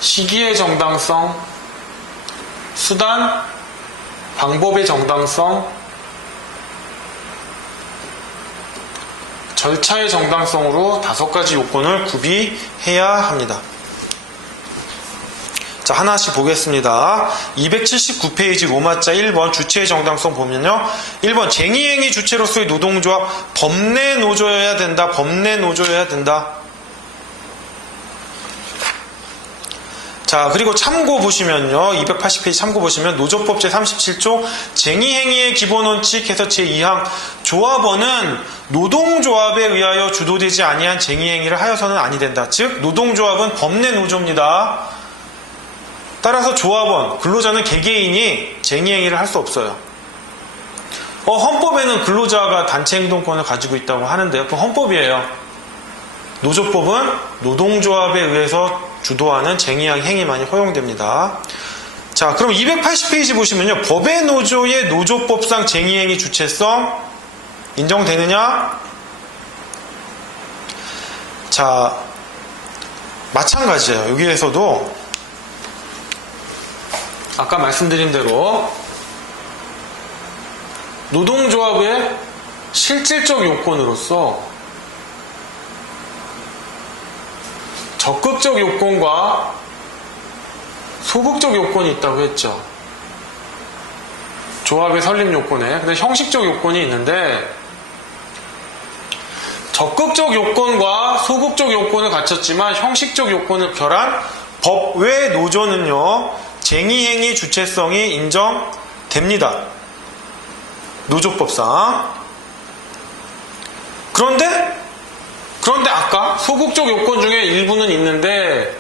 시기의 정당성, 수단, 방법의 정당성, 절차의 정당성으로 5가지 요건을 구비해야 합니다. 자, 하나씩 보겠습니다. 279페이지 로마자 1번 주체의 정당성 보면요. 1번 쟁의행위 주체로서의 노동조합 법내 노조여야 된다. 법내 노조여야 된다. 자, 그리고 참고 보시면요. 280페이지 참고 보시면 노조법 제37조 쟁의행위의 기본원칙에서 제2항 조합원은 노동조합에 의하여 주도되지 아니한 쟁의행위를 하여서는 아니 된다. 즉 노동조합은 법내 노조입니다. 따라서 조합원, 근로자는 개개인이 쟁의행위를 할 수 없어요. 헌법에는 근로자가 단체행동권을 가지고 있다고 하는데요. 그건 헌법이에요. 노조법은 노동조합에 의해서 주도하는 쟁의행위만이 허용됩니다. 자, 그럼 280페이지 보시면요. 법의 노조의 노조법상 쟁의행위 주체성 인정되느냐? 자, 마찬가지예요. 여기에서도 아까 말씀드린 대로 노동조합의 실질적 요건으로서 적극적 요건과 소극적 요건이 있다고 했죠. 조합의 설립 요건에. 근데 형식적 요건이 있는데 적극적 요건과 소극적 요건을 갖췄지만 형식적 요건을 결한 법외 노조는요. 쟁의행위 주체성이 인정됩니다. 노조법상. 그런데 아까 소극적 요건 중에 일부는 있는데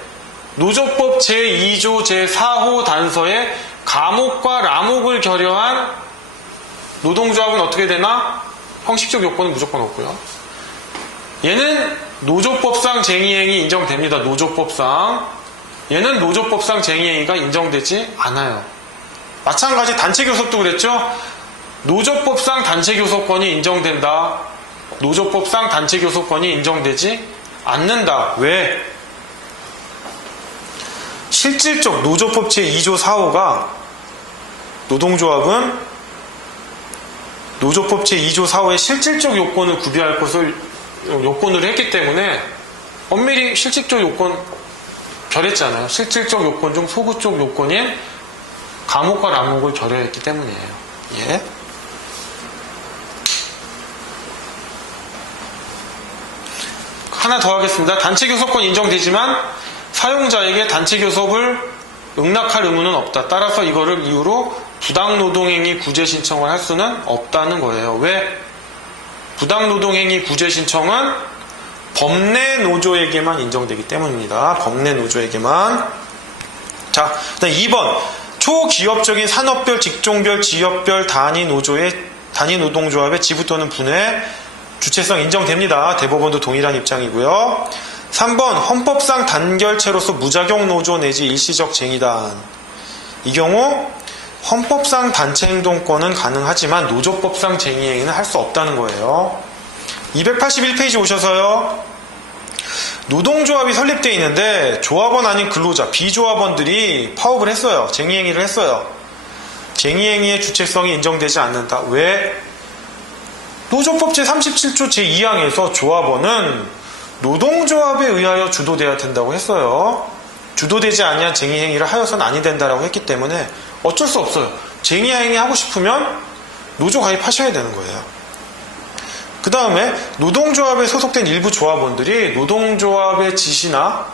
노조법 제2조 제4호 단서에 가목과 라목을 결여한 노동조합은 어떻게 되나? 형식적 요건은 무조건 없고요. 얘는 노조법상 쟁의행위 인정됩니다. 노조법상. 얘는 노조법상 쟁의행위가 인정되지 않아요. 마찬가지 단체교섭도 그랬죠. 노조법상 단체교섭권이 인정된다. 노조법상 단체교섭권이 인정되지 않는다. 왜? 실질적 노조법 제2조 4호가 노동조합은 노조법 제2조 4호의 실질적 요건을 구비할 것을 요건으로 했기 때문에 엄밀히 실질적 요건 결했잖아요. 실질적 요건 중 소극적 요건인 가목과 라목을 결여했기 때문이에요. 예. 하나 더 하겠습니다. 단체교섭권 인정되지만 사용자에게 단체교섭을 응낙할 의무는 없다. 따라서 이거를 이유로 부당노동행위 구제 신청을 할 수는 없다는 거예요. 왜? 부당노동행위 구제 신청은 법내 노조에게만 인정되기 때문입니다. 법내 노조에게만. 자, 그다음 2번. 초기업적인 산업별, 직종별, 지역별 단위 노동조합의 지부 또는 분회 주체성 인정됩니다. 대법원도 동일한 입장이고요. 3번. 헌법상 단결체로서 무작용 노조 내지 일시적 쟁의단. 이 경우 헌법상 단체행동권은 가능하지만 노조법상 쟁의행위는 할 수 없다는 거예요. 281페이지 오셔서요. 노동조합이 설립되어 있는데 조합원 아닌 근로자, 비조합원들이 파업을 했어요. 쟁의행위를 했어요. 쟁의행위의 주체성이 인정되지 않는다. 왜? 노조법 제37조 제2항에서 조합원은 노동조합에 의하여 주도돼야 된다고 했어요. 주도되지 아니한 쟁의행위를 하여서는 아니 된다라고 했기 때문에 어쩔 수 없어요. 쟁의행위 하고 싶으면 노조 가입하셔야 되는 거예요. 그 다음에 노동조합에 소속된 일부 조합원들이 노동조합의 지시나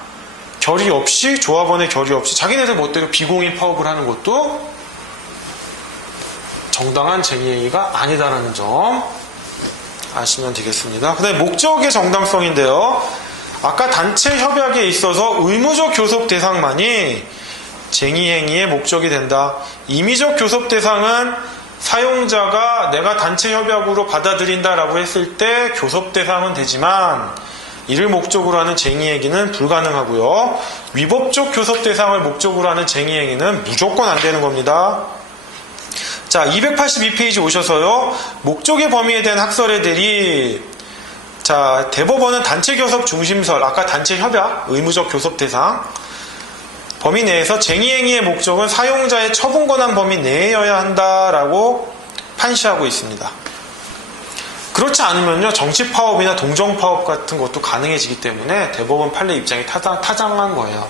결의 없이 조합원의 결의 없이 자기네들 멋대로 비공인 파업을 하는 것도 정당한 쟁의행위가 아니다라는 점 아시면 되겠습니다. 그 다음에 목적의 정당성인데요. 아까 단체 협약에 있어서 의무적 교섭 대상만이 쟁의행위의 목적이 된다. 임의적 교섭 대상은 사용자가 내가 단체 협약으로 받아들인다라고 했을 때 교섭 대상은 되지만 이를 목적으로 하는 쟁의행위는 불가능하고요. 위법적 교섭 대상을 목적으로 하는 쟁의행위는 무조건 안 되는 겁니다. 자, 282페이지 오셔서요. 목적의 범위에 대한 학설에 대리 자, 대법원은 단체 교섭 중심설, 아까 단체 협약, 의무적 교섭 대상, 범위 내에서 쟁의행위의 목적은 사용자의 처분 권한 범위 내여야 한다라고 판시하고 있습니다. 그렇지 않으면요, 정치 파업이나 동정 파업 같은 것도 가능해지기 때문에 대법원 판례 입장이 타당한 거예요.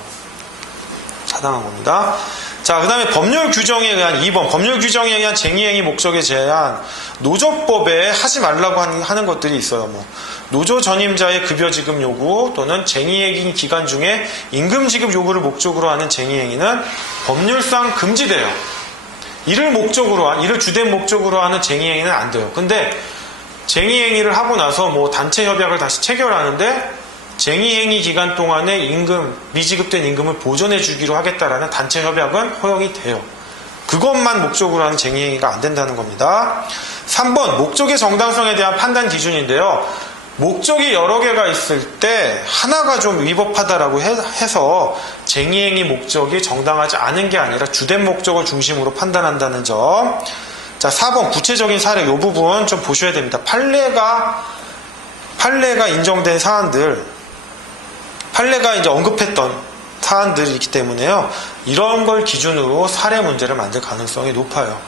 타당한 겁니다. 자, 그 다음에 법률 규정에 의한 2번, 법률 규정에 의한 쟁의행위 목적에 제한, 노조법에 하지 말라고 하는 것들이 있어요. 뭐 노조 전임자의 급여 지급 요구 또는 쟁의행위 기간 중에 임금 지급 요구를 목적으로 하는 쟁의행위는 법률상 금지돼요. 이를 주된 목적으로 하는 쟁의행위는 안 돼요. 근데 쟁의행위를 하고 나서 뭐 단체 협약을 다시 체결하는데 쟁의행위 기간 동안에 미지급된 임금을 보전해 주기로 하겠다라는 단체 협약은 허용이 돼요. 그것만 목적으로 하는 쟁의행위가 안 된다는 겁니다. 3번, 목적의 정당성에 대한 판단 기준인데요. 목적이 여러 개가 있을 때 하나가 좀 위법하다라고 해서 쟁의행위 목적이 정당하지 않은 게 아니라 주된 목적을 중심으로 판단한다는 점. 자, 4번, 구체적인 사례, 이 부분 좀 보셔야 됩니다. 판례가 인정된 사안들, 판례가 이제 언급했던 사안들이 있기 때문에요. 이런 걸 기준으로 사례 문제를 만들 가능성이 높아요.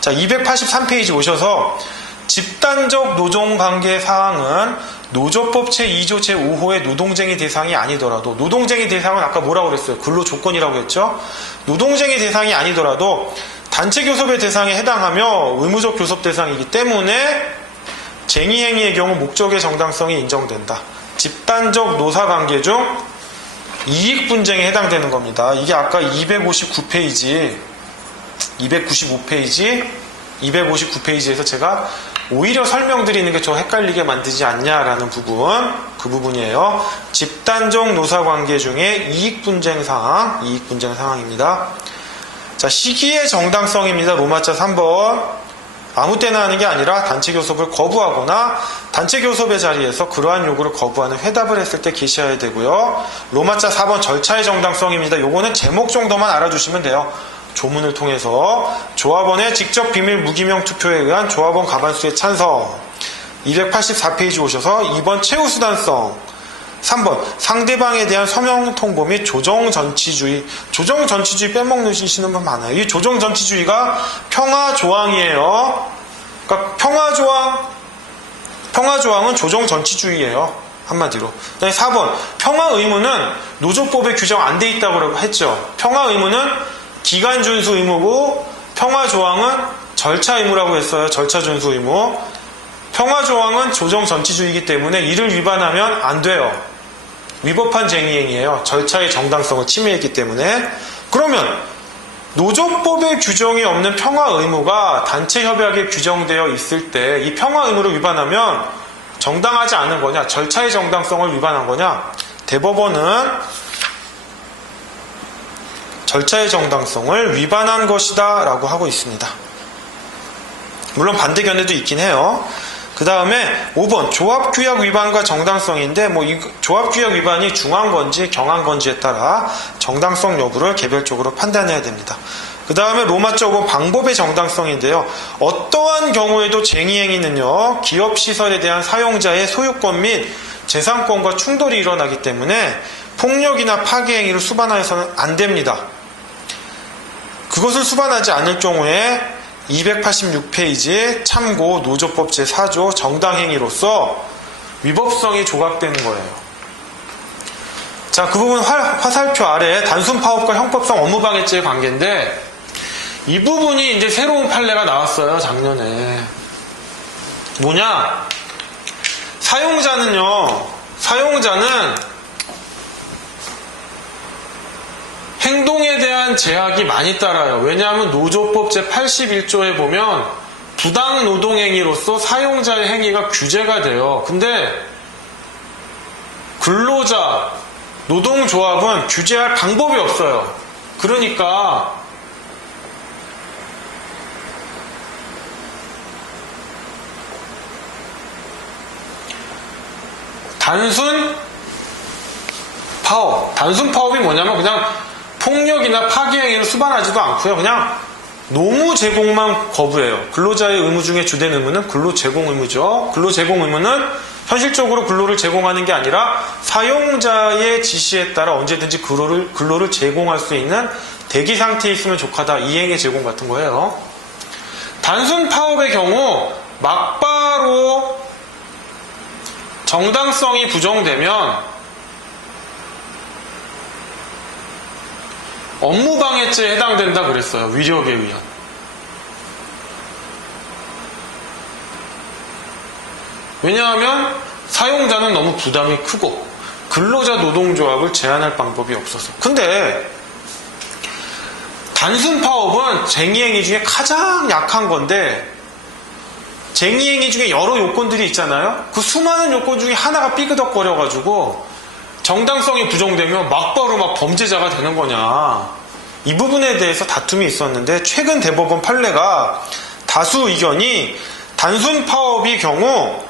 자, 283페이지 오셔서 집단적 노동관계 사항은 노조법 제2조 제5호의 노동쟁의 대상이 아니더라도, 노동쟁의 대상은 아까 뭐라고 그랬어요? 근로조건이라고 했죠? 노동쟁의 대상이 아니더라도 단체 교섭의 대상에 해당하며 의무적 교섭 대상이기 때문에 쟁의행위의 경우 목적의 정당성이 인정된다. 집단적 노사관계 중 이익분쟁에 해당되는 겁니다. 이게 아까 259페이지, 259페이지에서 제가 오히려 설명드리는 게 좀 헷갈리게 만들지 않냐라는 부분, 그 부분이에요. 집단적 노사관계 중에 이익분쟁 상황입니다. 자, 시기의 정당성입니다. 로마자 3번. 아무 때나 하는 게 아니라 단체 교섭을 거부하거나 단체 교섭의 자리에서 그러한 요구를 거부하는 회답을 했을 때 게시해야 되고요. 로마자 4번 절차의 정당성입니다. 요거는 제목 정도만 알아두시면 돼요. 조문을 통해서 조합원의 직접 비밀 무기명 투표에 의한 조합원 과반수의 찬성. 284페이지 오셔서 2번 최후수단성. 3번 상대방에 대한 서명 통보 및 조정전치주의. 조정전치주의 빼먹으시는 분 많아요. 이 조정전치주의가 평화조항이에요. 그러니까 평화조항은 조정전치주의예요. 한마디로. 그다음에 4번 평화의무는 노조법에 규정 안 돼 있다고 했죠. 평화의무는 기간 준수 의무고 평화조항은 절차 의무라고 했어요. 절차 준수 의무. 평화조항은 조정전치주의이기 때문에 이를 위반하면 안 돼요. 위법한 쟁의행위예요. 절차의 정당성을 침해했기 때문에. 그러면 노조법에 규정이 없는 평화의무가 단체 협약에 규정되어 있을 때 이 평화의무를 위반하면 정당하지 않은 거냐, 절차의 정당성을 위반한 거냐. 대법원은 절차의 정당성을 위반한 것이다 라고 하고 있습니다. 물론 반대 견해도 있긴 해요. 그 다음에 5번 조합규약 위반과 정당성인데 뭐 이 조합규약 위반이 중한 건지 경한 건지에 따라 정당성 여부를 개별적으로 판단해야 됩니다. 그 다음에 로마자 5번 방법의 정당성인데요. 어떠한 경우에도 쟁의행위는요, 기업시설에 대한 사용자의 소유권 및 재산권과 충돌이 일어나기 때문에 폭력이나 파괴행위를 수반하여서는 안 됩니다. 그것을 수반하지 않을 경우에 286페이지 참고 노조법 제4조 정당행위로서 위법성이 조각되는 거예요. 자, 그 부분 화살표 아래 단순 파업과 형법상 업무방해죄의 관계인데 이 부분이 이제 새로운 판례가 나왔어요. 작년에. 뭐냐? 사용자는 행동에 대한 제약이 많이 따라요. 왜냐하면 노조법 제81조에 보면 부당 노동행위로서 사용자의 행위가 규제가 돼요. 근데 근로자, 노동조합은 규제할 방법이 없어요. 그러니까 단순 파업이 뭐냐면 그냥 폭력이나 파괴 행위를 수반하지도 않고요. 그냥 노무 제공만 거부해요. 근로자의 의무 중에 주된 의무는 근로 제공 의무죠. 근로 제공 의무는 현실적으로 근로를 제공하는 게 아니라 사용자의 지시에 따라 언제든지 근로를 제공할 수 있는 대기 상태에 있으면 족하다. 이행의 제공 같은 거예요. 단순 파업의 경우 막바로 정당성이 부정되면 업무방해죄에 해당된다 그랬어요. 위력에 의한. 왜냐하면 사용자는 너무 부담이 크고 근로자 노동조합을 제한할 방법이 없어서. 근데 단순 파업은 쟁의행위 중에 가장 약한 건데 쟁의행위 중에 여러 요건들이 있잖아요. 그 수많은 요건 중에 하나가 삐그덕거려가지고 정당성이 부정되면 막바로 막 범죄자가 되는 거냐. 이 부분에 대해서 다툼이 있었는데 최근 대법원 판례가 다수 의견이 단순 파업의 경우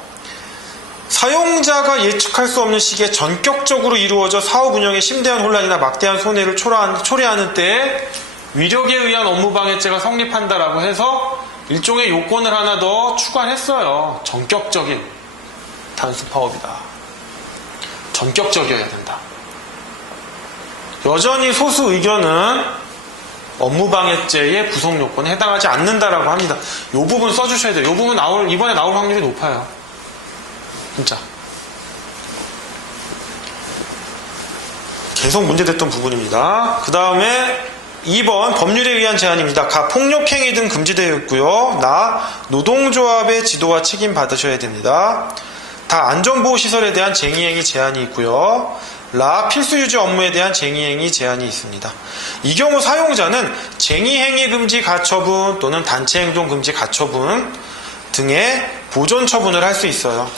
사용자가 예측할 수 없는 시기에 전격적으로 이루어져 사업 운영에 심대한 혼란이나 막대한 손해를 초래하는 때에 위력에 의한 업무방해죄가 성립한다라고 해서 일종의 요건을 하나 더 추가했어요. 전격적인 단순 파업이다. 전격적이어야 된다. 여전히 소수 의견은 업무방해죄의 구성 요건에 해당하지 않는다라고 합니다. 이 부분 써주셔야 돼요. 이 부분 이번에 나올 확률이 높아요. 진짜. 계속 문제됐던 부분입니다. 그 다음에 2번 법률에 의한 제한입니다. 가 폭력행위 등 금지되어 있고요. 나 노동조합의 지도와 책임 받으셔야 됩니다. 다 안전보호시설에 대한 쟁의행위 제한이 있고요. 라 필수유지 업무에 대한 쟁의행위 제한이 있습니다. 이 경우 사용자는 쟁의행위 금지 가처분 또는 단체행동 금지 가처분 등의 보존 처분을 할 수 있어요.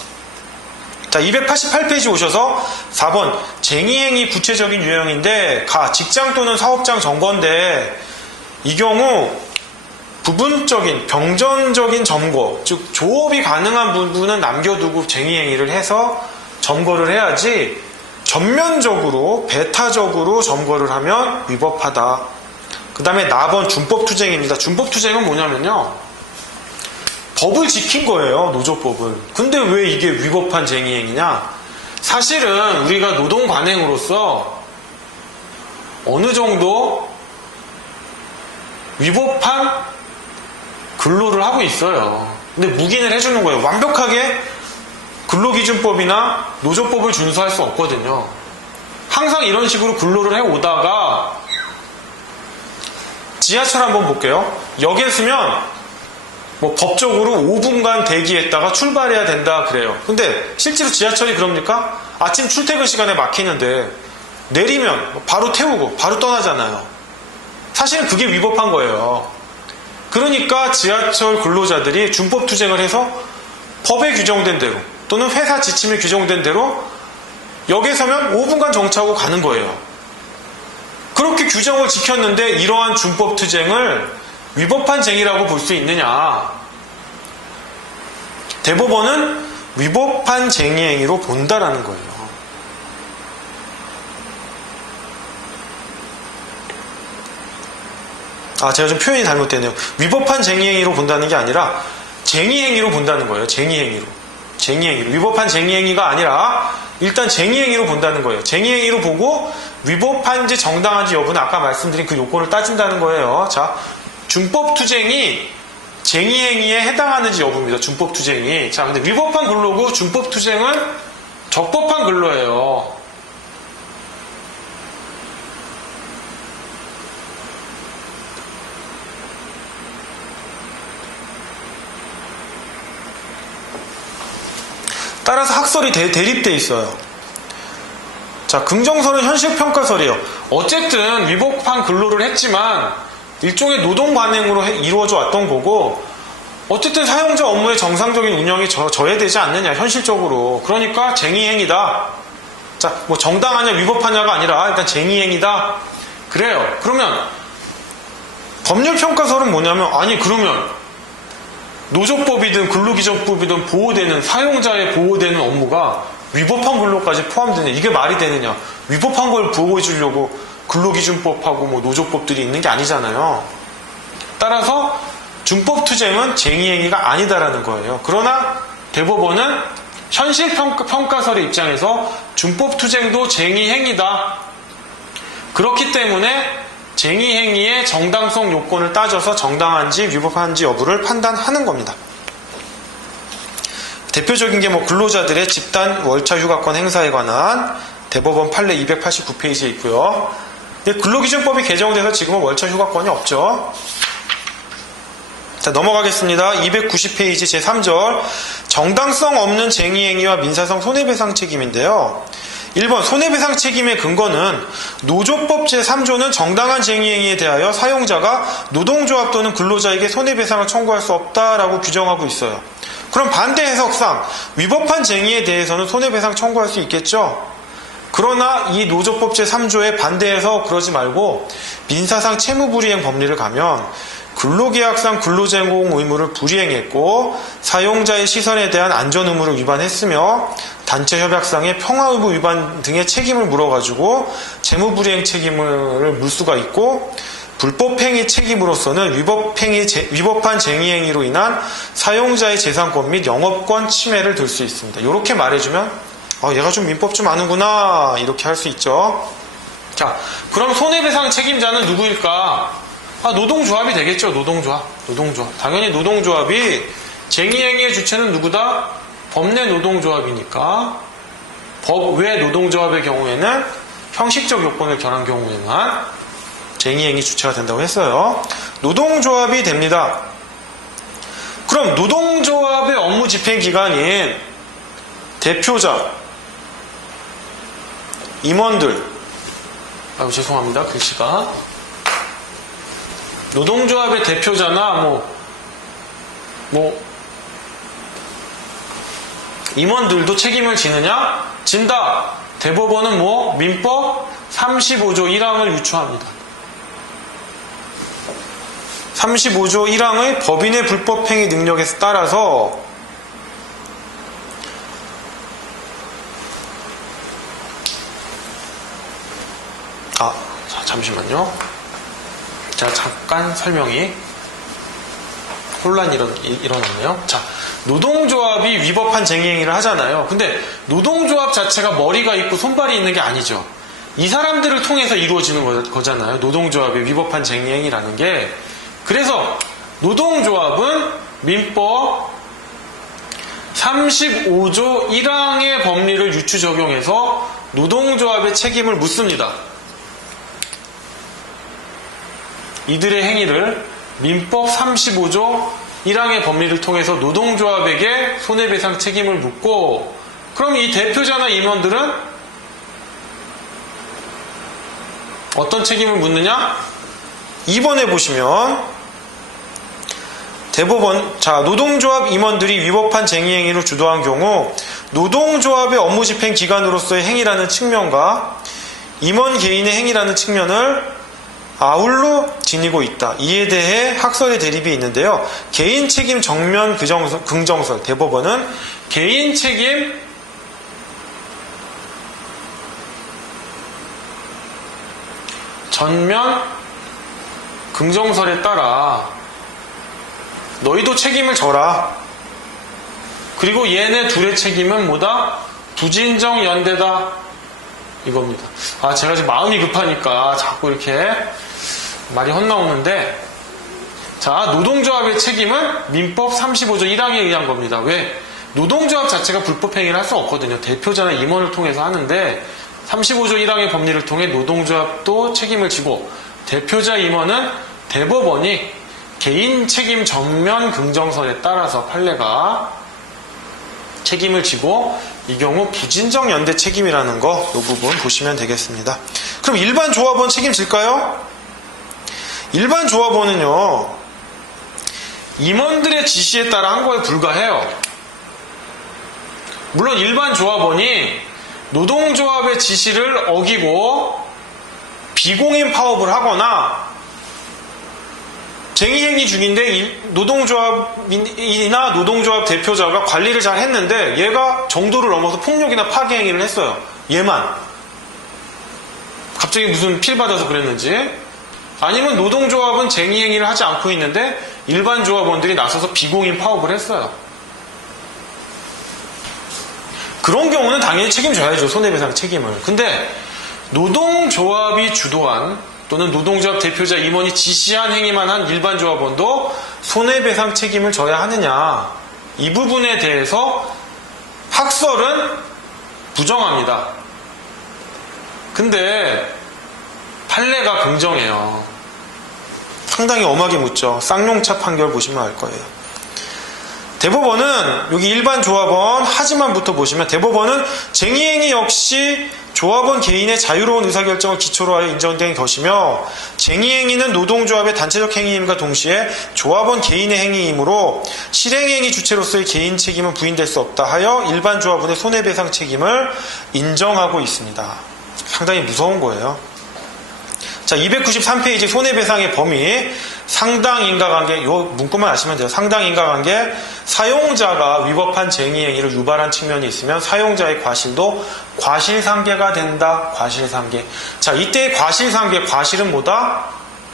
자, 288페이지 오셔서 4번 쟁의행위 구체적인 유형인데 가 직장 또는 사업장 점거인데 이 경우 부분적인 병전적인 점거, 즉 조업이 가능한 부분은 남겨두고 쟁의행위를 해서 점거를 해야지 전면적으로 배타적으로 점거를 하면 위법하다. 그 다음에 4번 준법투쟁입니다. 준법투쟁은 뭐냐면요, 법을 지킨 거예요. 노조법을. 근데 왜 이게 위법한 쟁의행위냐? 사실은 우리가 노동관행으로서 어느 정도 위법한 근로를 하고 있어요. 근데 묵인을 해주는 거예요. 완벽하게 근로기준법이나 노조법을 준수할 수 없거든요. 항상 이런 식으로 근로를 해오다가 지하철 한번 볼게요. 역에 서면 법적으로 5분간 대기했다가 출발해야 된다 그래요. 근데 실제로 지하철이 그럽니까? 아침 출퇴근 시간에 막히는데 내리면 바로 태우고 바로 떠나잖아요. 사실은 그게 위법한 거예요. 그러니까 지하철 근로자들이 준법투쟁을 해서 법에 규정된 대로 또는 회사 지침에 규정된 대로 역에 서면 5분간 정차하고 가는 거예요. 그렇게 규정을 지켰는데 이러한 준법투쟁을 위법한 쟁의라고 볼 수 있느냐? 대법원은 위법한 쟁의행위로 본다라는 거예요. 제가 좀 표현이 잘못되네요. 위법한 쟁의행위로 본다는 게 아니라 쟁의행위로 본다는 거예요. 쟁의행위로. 위법한 쟁의행위가 아니라 일단 쟁의행위로 본다는 거예요. 쟁의행위로 보고 위법한지 정당한지 여부는 아까 말씀드린 그 요건을 따진다는 거예요. 자, 준법투쟁이 쟁의행위에 해당하는지 여부입니다. 준법투쟁이. 자, 근데 위법한 근로고 준법투쟁은 적법한 근로예요. 따라서 학설이 대립돼 있어요. 자, 긍정설은 현실평가설이에요. 어쨌든 위법한 근로를 했지만 일종의 노동관행으로 이루어져 왔던 거고 어쨌든 사용자 업무의 정상적인 운영이 저해되지 않느냐 현실적으로. 그러니까 쟁의행위다. 자, 정당하냐 위법하냐가 아니라 일단 쟁의행위다. 그래요. 그러면 법률평가설은 뭐냐면 그러면 노조법이든 근로기준법이든 보호되는 사용자의 보호되는 업무가 위법한 근로까지 포함되냐. 이게 말이 되느냐. 위법한 걸 보호해 주려고 근로기준법하고 노조법들이 있는 게 아니잖아요. 따라서 준법투쟁은 쟁의행위가 아니다라는 거예요. 그러나 대법원은 현실평가설의 입장에서 준법투쟁도 쟁의행위다. 그렇기 때문에 쟁의행위의 정당성 요건을 따져서 정당한지 위법한지 여부를 판단하는 겁니다. 대표적인 게 근로자들의 집단 월차 휴가권 행사에 관한 대법원 판례 289페이지에 있고요. 근데 근로기준법이 개정돼서 지금은 월차 휴가권이 없죠. 자, 넘어가겠습니다. 290페이지 제3절 정당성 없는 쟁의행위와 민사상 손해배상 책임인데요. 1번 손해배상 책임의 근거는 노조법 제3조는 정당한 쟁의행위에 대하여 사용자가 노동조합 또는 근로자에게 손해배상을 청구할 수 없다라고 규정하고 있어요. 그럼 반대 해석상 위법한 쟁의에 대해서는 손해배상 청구할 수 있겠죠? 그러나 이 노조법 제3조에 반대해서 그러지 말고 민사상 채무불이행 법리를 가면 근로계약상 근로제공 의무를 불이행했고 사용자의 시선에 대한 안전 의무를 위반했으며 단체협약상의 평화의무 위반 등의 책임을 물어가지고 채무불이행 책임을 물 수가 있고 불법행위 책임으로서는 위법한 쟁의행위로 인한 사용자의 재산권 및 영업권 침해를 들 수 있습니다. 이렇게 말해주면 얘가 좀 민법 좀 아는구나 이렇게 할 수 있죠. 자, 그럼 손해배상 책임자는 누구일까? 노동조합이 되겠죠. 노동조합. 당연히 노동조합이 쟁의행위의 주체는 누구다? 법내 노동조합이니까 법외 노동조합의 경우에는 형식적 요건을 결한 경우에만 쟁의행위 주체가 된다고 했어요. 노동조합이 됩니다. 그럼 노동조합의 업무 집행기관인 대표자, 임원들, 죄송합니다. 글씨가. 노동조합의 대표자나 임원들도 책임을 지느냐? 진다. 대법원은 민법 35조 1항을 유추합니다. 35조 1항의 법인의 불법행위 능력에 따라서 잠시만요. 자, 잠깐 설명이 혼란이 일어났네요. 자, 노동조합이 위법한 쟁의행위를 하잖아요. 근데 노동조합 자체가 머리가 있고 손발이 있는 게 아니죠. 이 사람들을 통해서 이루어지는 거잖아요. 노동조합의 위법한 쟁의행위라는 게. 그래서 노동조합은 민법 35조 1항의 법리를 유추 적용해서 노동조합의 책임을 묻습니다. 이들의 행위를 민법 35조 1항의 법리를 통해서 노동조합에게 손해배상 책임을 묻고, 그럼 이 대표자나 임원들은 어떤 책임을 묻느냐? 2번에 보시면 대법원, 노동조합 임원들이 위법한 쟁의행위를 주도한 경우 노동조합의 업무 집행 기관으로서의 행위라는 측면과 임원 개인의 행위라는 측면을 아울러 지니고 있다. 이에 대해 학설의 대립이 있는데요. 개인 책임 정면 긍정설, 대법원은 개인 책임 전면 긍정설에 따라 너희도 책임을 져라. 그리고 얘네 둘의 책임은 부진정 연대다. 이겁니다. 제가 지금 마음이 급하니까 자꾸 이렇게 말이 헛나오는데, 노동조합의 책임은 민법 35조 1항에 의한 겁니다. 왜? 노동조합 자체가 불법행위를 할 수 없거든요. 대표자나 임원을 통해서 하는데 35조 1항의 법리를 통해 노동조합도 책임을 지고, 대표자 임원은 대법원이 개인 책임 전면 긍정설에 따라서 판례가 책임을 지고, 이 경우 부진정 연대 책임이라는 거, 이 부분 보시면 되겠습니다. 그럼 일반 조합원 책임질까요? 일반 조합원은요, 임원들의 지시에 따라 한 거에 불과해요. 물론 일반 조합원이 노동조합의 지시를 어기고 비공인 파업을 하거나 쟁의행위 중인데 노동조합이나 노동조합 대표자가 관리를 잘 했는데 얘가 정도를 넘어서 폭력이나 파괴행위를 했어요. 얘만. 갑자기 무슨 필 받아서 그랬는지. 아니면 노동조합은 쟁의행위를 하지 않고 있는데 일반 조합원들이 나서서 비공인 파업을 했어요. 그런 경우는 당연히 책임져야죠. 손해배상 책임을. 근데 노동조합이 주도한 또는 노동조합 대표자 임원이 지시한 행위만 한 일반 조합원도 손해배상 책임을 져야 하느냐, 이 부분에 대해서 학설은 부정합니다. 근데 판례가 공정해요. 상당히 엄하게 묻죠. 쌍용차 판결 보시면 알 거예요. 대법원은 여기 일반 조합원 하지만부터 보시면 대법원은 쟁의행위 역시 조합원 개인의 자유로운 의사결정을 기초로 하여 인정된 것이며 쟁의행위는 노동조합의 단체적 행위임과 동시에 조합원 개인의 행위이므로 실행행위 주체로서의 개인 책임은 부인될 수 없다 하여 일반 조합원의 손해배상 책임을 인정하고 있습니다. 상당히 무서운 거예요. 자, 293페이지 손해배상의 범위, 상당인과관계, 이 문구만 아시면 돼요. 상당인과관계, 사용자가 위법한 쟁의행위를 유발한 측면이 있으면 사용자의 과실도 과실상계가 된다. 과실상계. 자, 이때의 과실상계, 과실은 뭐다?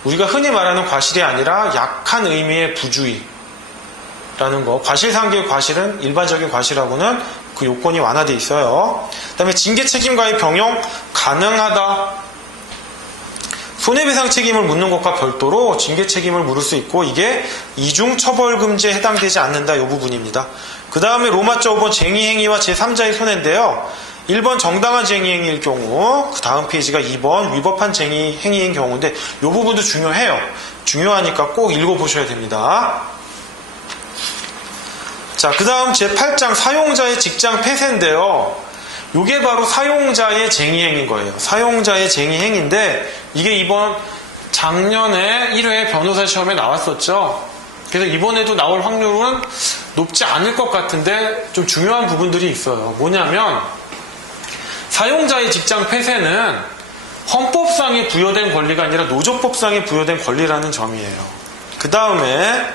우리가 흔히 말하는 과실이 아니라 약한 의미의 부주의라는 거. 과실상계의 과실은 일반적인 과실하고는 그 요건이 완화되어 있어요. 그 다음에 징계책임과의 병용 가능하다. 손해배상 책임을 묻는 것과 별도로 징계 책임을 물을 수 있고 이게 이중처벌금지에 해당되지 않는다. 이 부분입니다. 그 다음에 로마자 5번 쟁의행위와 제3자의 손해인데요. 1번 정당한 쟁의행위일 경우, 그 다음 페이지가 2번 위법한 쟁의행위인 경우인데 이 부분도 중요해요. 중요하니까 꼭 읽어보셔야 됩니다. 자, 그 다음 제8장 사용자의 직장 폐쇄인데요. 이게 바로 사용자의 쟁의행위인 거예요. 사용자의 쟁의행위인데 이게 이번 작년에 1회 변호사 시험에 나왔었죠. 그래서 이번에도 나올 확률은 높지 않을 것 같은데 좀 중요한 부분들이 있어요. 뭐냐면 사용자의 직장 폐쇄는 헌법상에 부여된 권리가 아니라 노조법상에 부여된 권리라는 점이에요. 그 다음에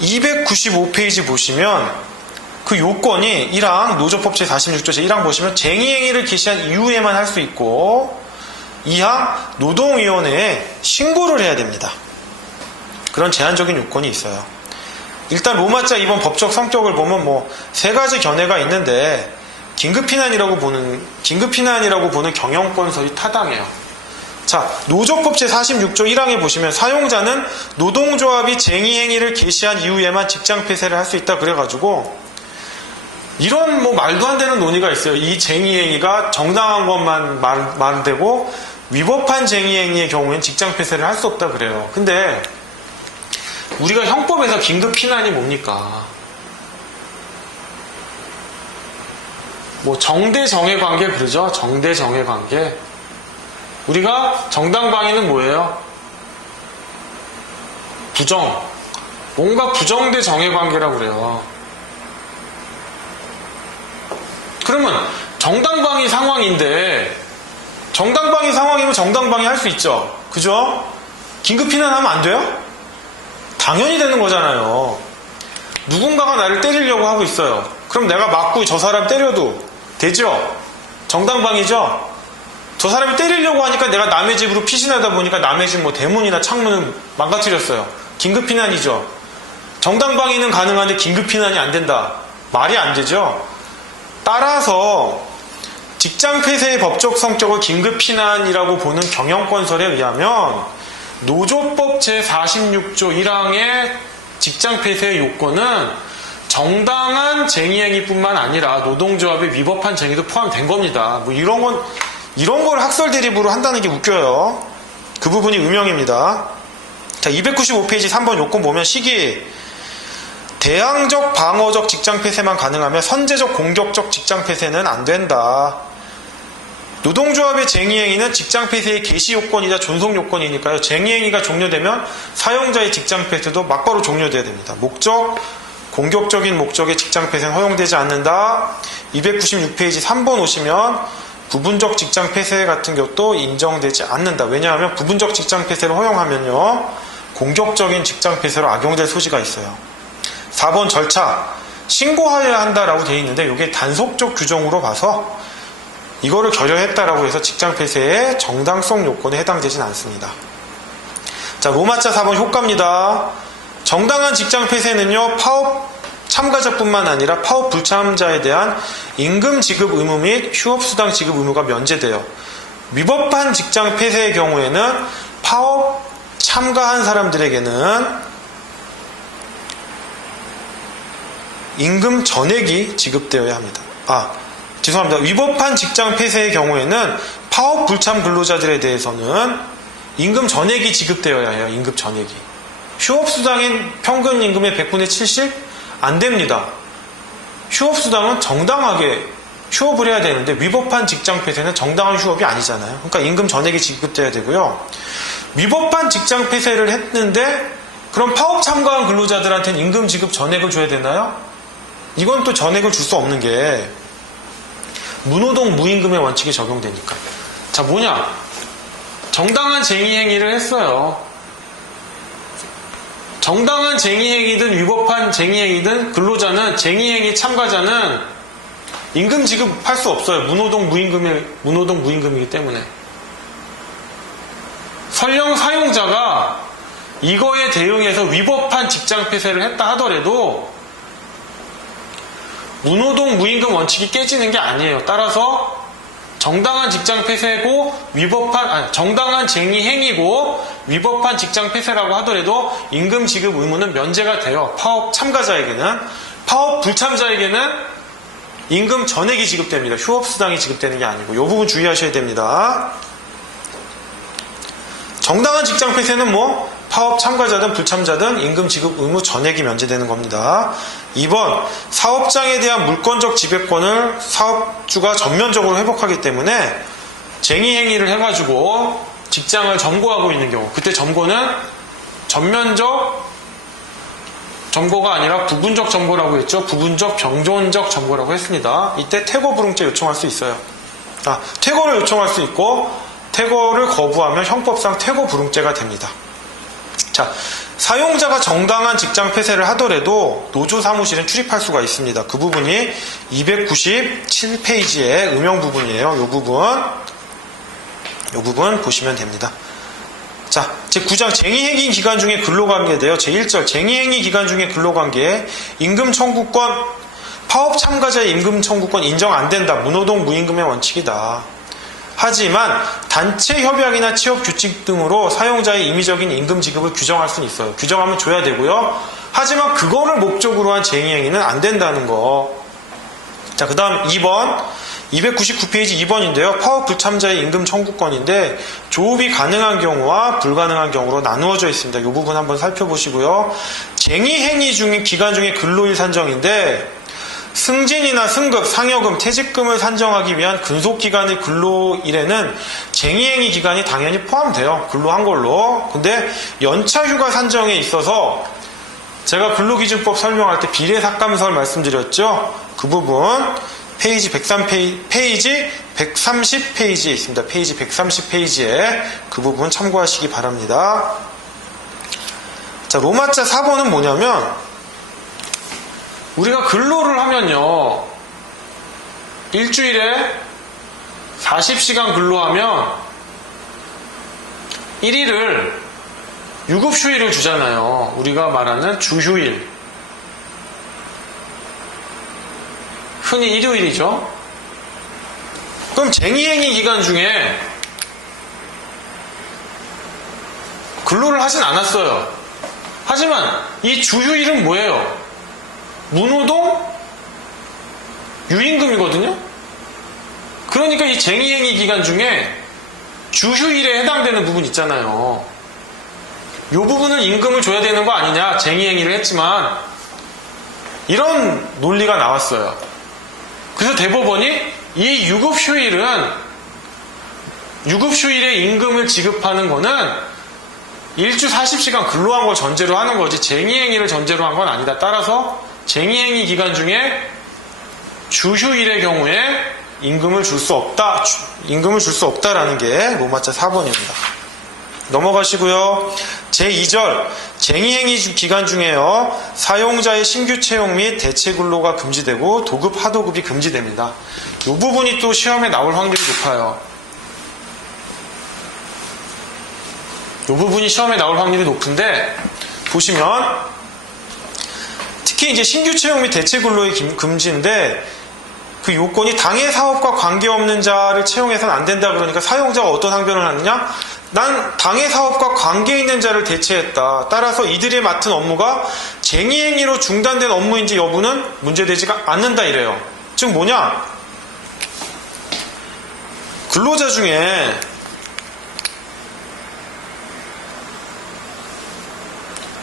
295페이지 보시면 그 요건이 1항 노조법 제46조 제1항 보시면 쟁의행위를 개시한 이후에만 할 수 있고 2항 노동위원회에 신고를 해야 됩니다. 그런 제한적인 요건이 있어요. 일단 로마자 2번 법적 성격을 보면 뭐 세 가지 견해가 있는데 긴급피난이라고 보는 경영권설이 타당해요. 자, 노조법 제46조 1항에 보시면 사용자는 노동조합이 쟁의행위를 개시한 이후에만 직장 폐쇄를 할 수 있다 그래가지고 이런 뭐 말도 안 되는 논의가 있어요. 이 쟁의행위가 정당한 것만 말되고 위법한 쟁의행위의 경우엔 직장 폐쇄를 할 수 없다 그래요. 근데 우리가 형법에서 긴급피난이 뭡니까? 뭐 정대정해관계 그러죠. 정대정해관계. 우리가 정당방위는 뭐예요? 부정. 뭔가 부정대 정해관계라고 그래요. 그러면 정당방위 상황인데 정당방위 상황이면 정당방위 할 수 있죠. 그죠? 긴급피난하면 안 돼요? 당연히 되는 거잖아요. 누군가가 나를 때리려고 하고 있어요. 그럼 내가 맞고 저 사람 때려도 되죠? 정당방위죠? 저 사람이 때리려고 하니까 내가 남의 집으로 피신하다 보니까 남의 집 뭐 대문이나 창문을 망가뜨렸어요. 긴급피난이죠. 정당방위는 가능한데 긴급피난이 안 된다. 말이 안 되죠? 따라서 직장폐쇄의 법적 성격을 긴급피난이라고 보는 경영권설에 의하면 노조법 제46조 1항의 직장폐쇄의 요건은 정당한 쟁의행위뿐만 아니라 노동조합의 위법한 쟁의도 포함된 겁니다. 뭐 이런 걸 학설 대립으로 한다는 게 웃겨요. 그 부분이 음영입니다. 자, 295페이지 3번 요건 보면 시기 대항적 방어적 직장 폐쇄만 가능하면 선제적 공격적 직장 폐쇄는 안 된다. 노동조합의 쟁의행위는 직장 폐쇄의 개시 요건이자 존속 요건이니까요. 쟁의행위가 종료되면 사용자의 직장 폐쇄도 막바로 종료돼야 됩니다. 목적, 공격적인 목적의 직장 폐쇄는 허용되지 않는다. 296페이지 3번 오시면 부분적 직장 폐쇄 같은 것도 인정되지 않는다. 왜냐하면 부분적 직장 폐쇄를 허용하면요. 공격적인 직장 폐쇄로 악용될 소지가 있어요. 4번 절차 신고하여야 한다라고 되어 있는데 이게 단속적 규정으로 봐서 이거를 결여했다라고 해서 직장 폐쇄의 정당성 요건에 해당되진 않습니다. 자, 로마자 4번 효과입니다. 정당한 직장 폐쇄는요, 파업 참가자뿐만 아니라 파업 불참자에 대한 임금 지급 의무 및 휴업수당 지급 의무가 면제돼요. 위법한 직장 폐쇄의 경우에는 파업 참가한 사람들에게는 임금 전액이 지급되어야 합니다. 죄송합니다. 위법한 직장 폐쇄의 경우에는 파업 불참 근로자들에 대해서는 임금 전액이 지급되어야 해요. 임금 전액이. 휴업수당인 평균 임금의 100분의 70? 안 됩니다. 휴업수당은 정당하게 휴업을 해야 되는데 위법한 직장 폐쇄는 정당한 휴업이 아니잖아요. 그러니까 임금 전액이 지급돼야 되고요. 위법한 직장 폐쇄를 했는데 그럼 파업 참가한 근로자들한테는 임금 지급 전액을 줘야 되나요? 이건 또 전액을 줄 수 없는 게 무노동 무임금의 원칙이 적용되니까. 자, 뭐냐? 정당한 쟁의행위를 했어요. 정당한 쟁의행위든 위법한 쟁의행위든 근로자는 쟁의행위 참가자는 임금 지급할 수 없어요. 무노동 무임금이기 때문에. 설령 사용자가 이거에 대응해서 위법한 직장 폐쇄를 했다 하더라도 무노동 무임금 원칙이 깨지는 게 아니에요. 따라서 정당한 직장 폐쇄고 정당한 쟁의 행위고 위법한 직장 폐쇄라고 하더라도 임금 지급 의무는 면제가 돼요. 파업 참가자에게는. 파업 불참자에게는 임금 전액이 지급됩니다. 휴업수당이 지급되는 게 아니고. 이 부분 주의하셔야 됩니다. 정당한 직장 폐쇄는 파업 참가자든 불참자든 임금 지급 의무 전액이 면제되는 겁니다. 2번, 사업장에 대한 물권적 지배권을 사업주가 전면적으로 회복하기 때문에 쟁의행위를 해가지고 직장을 점거하고 있는 경우, 그때 점거는 전면적 점거가 아니라 부분적 점거라고 했죠. 부분적 병존적 점거라고 했습니다. 이때 퇴거 불응죄 요청할 수 있어요. 퇴거를 요청할 수 있고 퇴거를 거부하면 형법상 퇴거 불응죄가 됩니다. 자, 사용자가 정당한 직장 폐쇄를 하더라도 노조 사무실은 출입할 수가 있습니다. 그 부분이 297페이지의 음영 부분이에요. 이 부분 보시면 됩니다. 자, 제9장 쟁의행위 기간 중에 근로관계인데요. 제1절 쟁의행위 기간 중에 근로관계 임금 청구권, 파업 참가자의 임금 청구권 인정 안 된다. 무노동 무임금의 원칙이다. 하지만 단체 협약이나 취업 규칙 등으로 사용자의 임의적인 임금 지급을 규정할 수는 있어요. 규정하면 줘야 되고요. 하지만 그거를 목적으로 한 쟁의행위는 안 된다는 거. 자, 그 다음 2번 299페이지 2번인데요. 파업 불참자의 임금 청구권인데 조업이 가능한 경우와 불가능한 경우로 나누어져 있습니다. 이 부분 한번 살펴보시고요. 쟁의행위 중인 기간 중에 근로일 산정인데 승진이나 승급, 상여금, 퇴직금을 산정하기 위한 근속기간의 근로일에는 쟁의행위 기간이 당연히 포함돼요. 근로한 걸로. 근데 연차휴가 산정에 있어서 제가 근로기준법 설명할 때 비례삭감설 말씀드렸죠. 그 부분 페이지 130페이지에 있습니다. 페이지 130페이지에 그 부분 참고하시기 바랍니다. 자, 로마자 4번은 뭐냐면 우리가 근로를 하면요, 일주일에 40시간 근로하면 1일을 유급휴일을 주잖아요. 우리가 말하는 주휴일. 흔히 일요일이죠. 그럼 쟁의행위 기간 중에 근로를 하진 않았어요. 하지만 이 주휴일은 뭐예요? 무노동 유임금이거든요. 그러니까 이 쟁의행위 기간 중에 주휴일에 해당되는 부분 있잖아요. 이 부분은 임금을 줘야 되는 거 아니냐, 쟁의행위를 했지만, 이런 논리가 나왔어요. 그래서 대법원이 이 유급휴일에 임금을 지급하는 거는 일주 40시간 근로한 걸 전제로 하는 거지 쟁의행위를 전제로 한 건 아니다. 따라서 쟁의행위 기간 중에 주휴일의 경우에 임금을 줄 수 없다라는 게 로마자 4번입니다. 넘어가시고요. 제2절 쟁의행위 기간 중에요. 사용자의 신규 채용 및 대체 근로가 금지되고 도급, 하도급이 금지됩니다. 이 부분이 또 시험에 나올 확률이 높아요. 이 부분이 시험에 나올 확률이 높은데 보시면 특히 이제 신규 채용 및 대체 근로의 금지인데 그 요건이 당해 사업과 관계없는 자를 채용해서는 안 된다 그러니까 사용자가 어떤 항변을 하느냐? 난 당해 사업과 관계 있는 자를 대체했다. 따라서 이들이 맡은 업무가 쟁의행위로 중단된 업무인지 여부는 문제되지가 않는다 이래요. 즉 뭐냐? 근로자 중에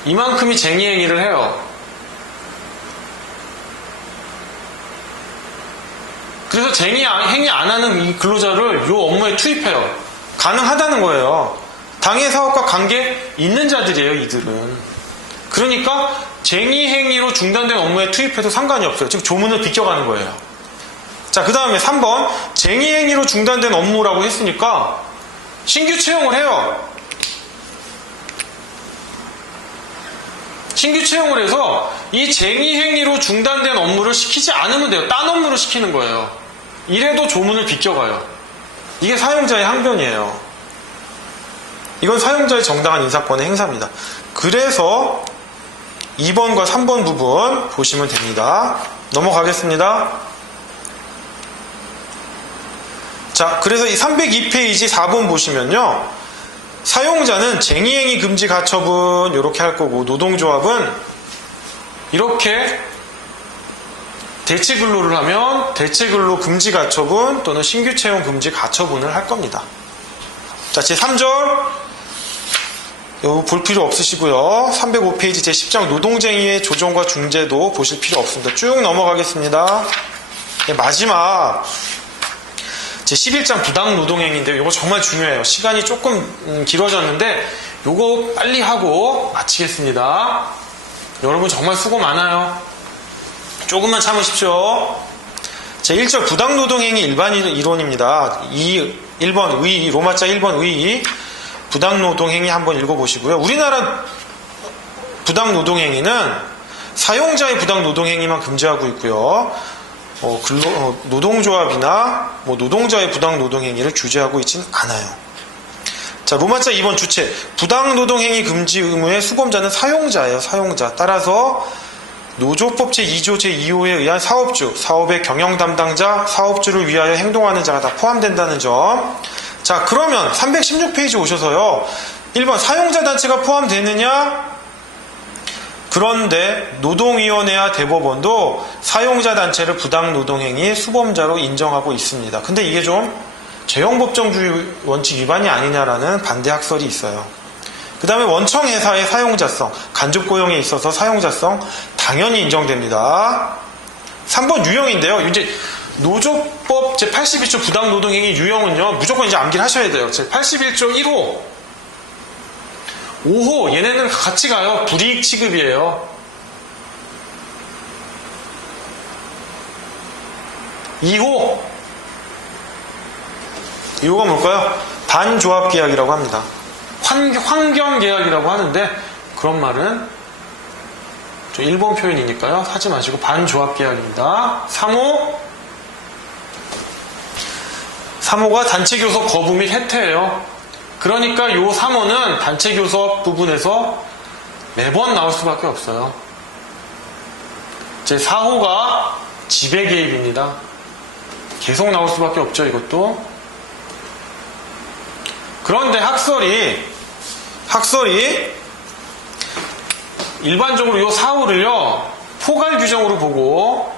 이만큼이 쟁의행위를 해요. 그래서 쟁의행위 안 하는 이 근로자를 이 업무에 투입해요. 가능하다는 거예요. 당해 사업과 관계 있는 자들이에요, 이들은. 그러니까 쟁의행위로 중단된 업무에 투입해도 상관이 없어요. 지금 조문을 비껴가는 거예요. 자, 그 다음에 3번 쟁의행위로 중단된 업무라고 했으니까 신규 채용을 해요. 신규 채용을 해서 이 쟁의행위로 중단된 업무를 시키지 않으면 돼요. 딴 업무를 시키는 거예요. 이래도 조문을 비껴가요. 이게 사용자의 항변이에요. 이건 사용자의 정당한 인사권의 행사입니다. 그래서 2번과 3번 부분 보시면 됩니다. 넘어가겠습니다. 자, 그래서 이 302페이지 4번 보시면요. 사용자는 쟁의행위 금지 가처분 이렇게 할 거고 노동조합은 이렇게 대체 근로를 하면 대체 근로 금지 가처분 또는 신규 채용 금지 가처분을 할 겁니다. 자, 제3절 이거 볼 필요 없으시고요. 305페이지 제10장 노동쟁의의 조정과 중재도 보실 필요 없습니다. 쭉 넘어가겠습니다. 마지막 제11장 부당노동행위인데 이거 정말 중요해요. 시간이 조금 길어졌는데 이거 빨리 하고 마치겠습니다. 여러분 정말 수고 많아요. 조금만 참으십시오. 제1절 부당노동행위 일반 이론입니다. 1번 의, 로마자 1번 의 부당노동행위 한번 읽어보시고요. 우리나라 부당노동행위는 사용자의 부당노동행위만 금지하고 있고요. 노동조합이나 노동자의 부당노동행위를 규제하고 있지는 않아요. 자, 로마자 2번 주체 부당노동행위 금지 의무의 수범자는 사용자예요. 사용자. 따라서 노조법 제2조 제2호에 의한 사업주, 사업의 경영 담당자, 사업주를 위하여 행동하는 자가 다 포함된다는 점. 자, 그러면 316페이지 오셔서요. 1번 사용자 단체가 포함되느냐? 그런데 노동위원회와 대법원도 사용자 단체를 부당노동행위의 수범자로 인정하고 있습니다. 근데 이게 좀 재형법정주의 원칙 위반이 아니냐라는 반대 학설이 있어요. 그 다음에 원청회사의 사용자성, 간접고용에 있어서 사용자성 당연히 인정됩니다. 3번 유형인데요. 이제 노조법 제81조 부당노동행위 유형은요, 무조건 이제 암기를 하셔야 돼요. 제81조 1호, 5호, 얘네는 같이 가요. 불이익 취급이에요. 2호, 2호가 뭘까요? 반조합계약이라고 합니다. 환경계약이라고 하는데 그런 말은 좀 일본 표현이니까요. 하지 마시고 반조합계약입니다. 3호가 단체교섭 거부 및 해태예요. 그러니까 요 3호는 단체교섭 부분에서 매번 나올 수밖에 없어요. 제 4호가 지배개입입니다. 계속 나올 수밖에 없죠, 이것도. 그런데 학설이 일반적으로 요 4호를요, 포괄 규정으로 보고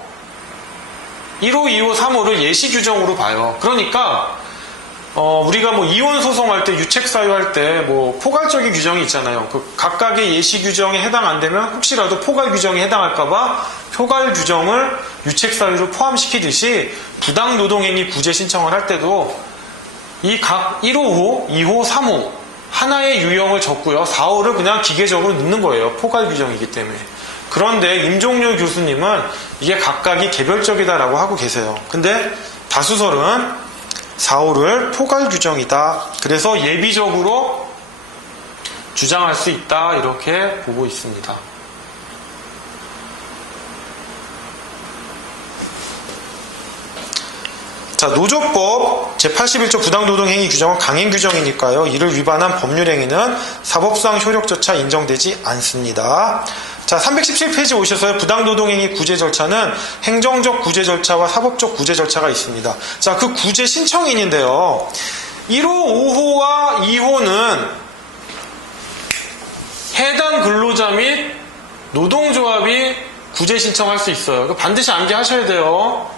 1호, 2호, 3호를 예시 규정으로 봐요. 그러니까 우리가 이혼 소송할 때, 유책 사유할 때 포괄적인 규정이 있잖아요. 그 각각의 예시 규정에 해당 안 되면 혹시라도 포괄 규정에 해당할까봐 포괄 규정을 유책 사유로 포함시키듯이 부당 노동행위 구제 신청을 할 때도 이 각 1호, 2호, 3호 하나의 유형을 적고요. 4호를 그냥 기계적으로 넣는 거예요. 포괄 규정이기 때문에. 그런데 임종률 교수님은 이게 각각이 개별적이다라고 하고 계세요. 근데 다수설은 4호를 포괄 규정이다. 그래서 예비적으로 주장할 수 있다 이렇게 보고 있습니다. 자, 노조법 제81조 부당노동행위 규정은 강행 규정이니까요. 이를 위반한 법률행위는 사법상 효력조차 인정되지 않습니다. 자, 317페이지 오셔서요. 부당노동행위 구제 절차는 행정적 구제 절차와 사법적 구제 절차가 있습니다. 자, 그 구제 신청인인데요. 1호, 5호와 2호는 해당 근로자 및 노동조합이 구제 신청할 수 있어요. 이거 반드시 암기하셔야 돼요.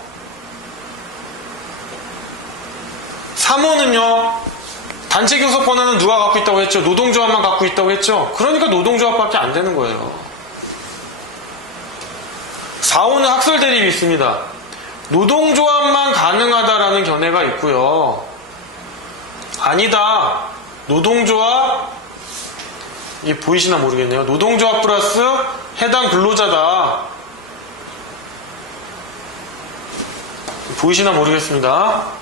3호는요. 단체 교섭 권한은 누가 갖고 있다고 했죠? 노동조합만 갖고 있다고 했죠? 그러니까 노동조합밖에 안 되는 거예요. 4호는 학설 대립이 있습니다. 노동조합만 가능하다라는 견해가 있고요. 아니다. 노동조합, 이게 보이시나 모르겠네요. 노동조합 플러스 해당 근로자다. 보이시나 모르겠습니다.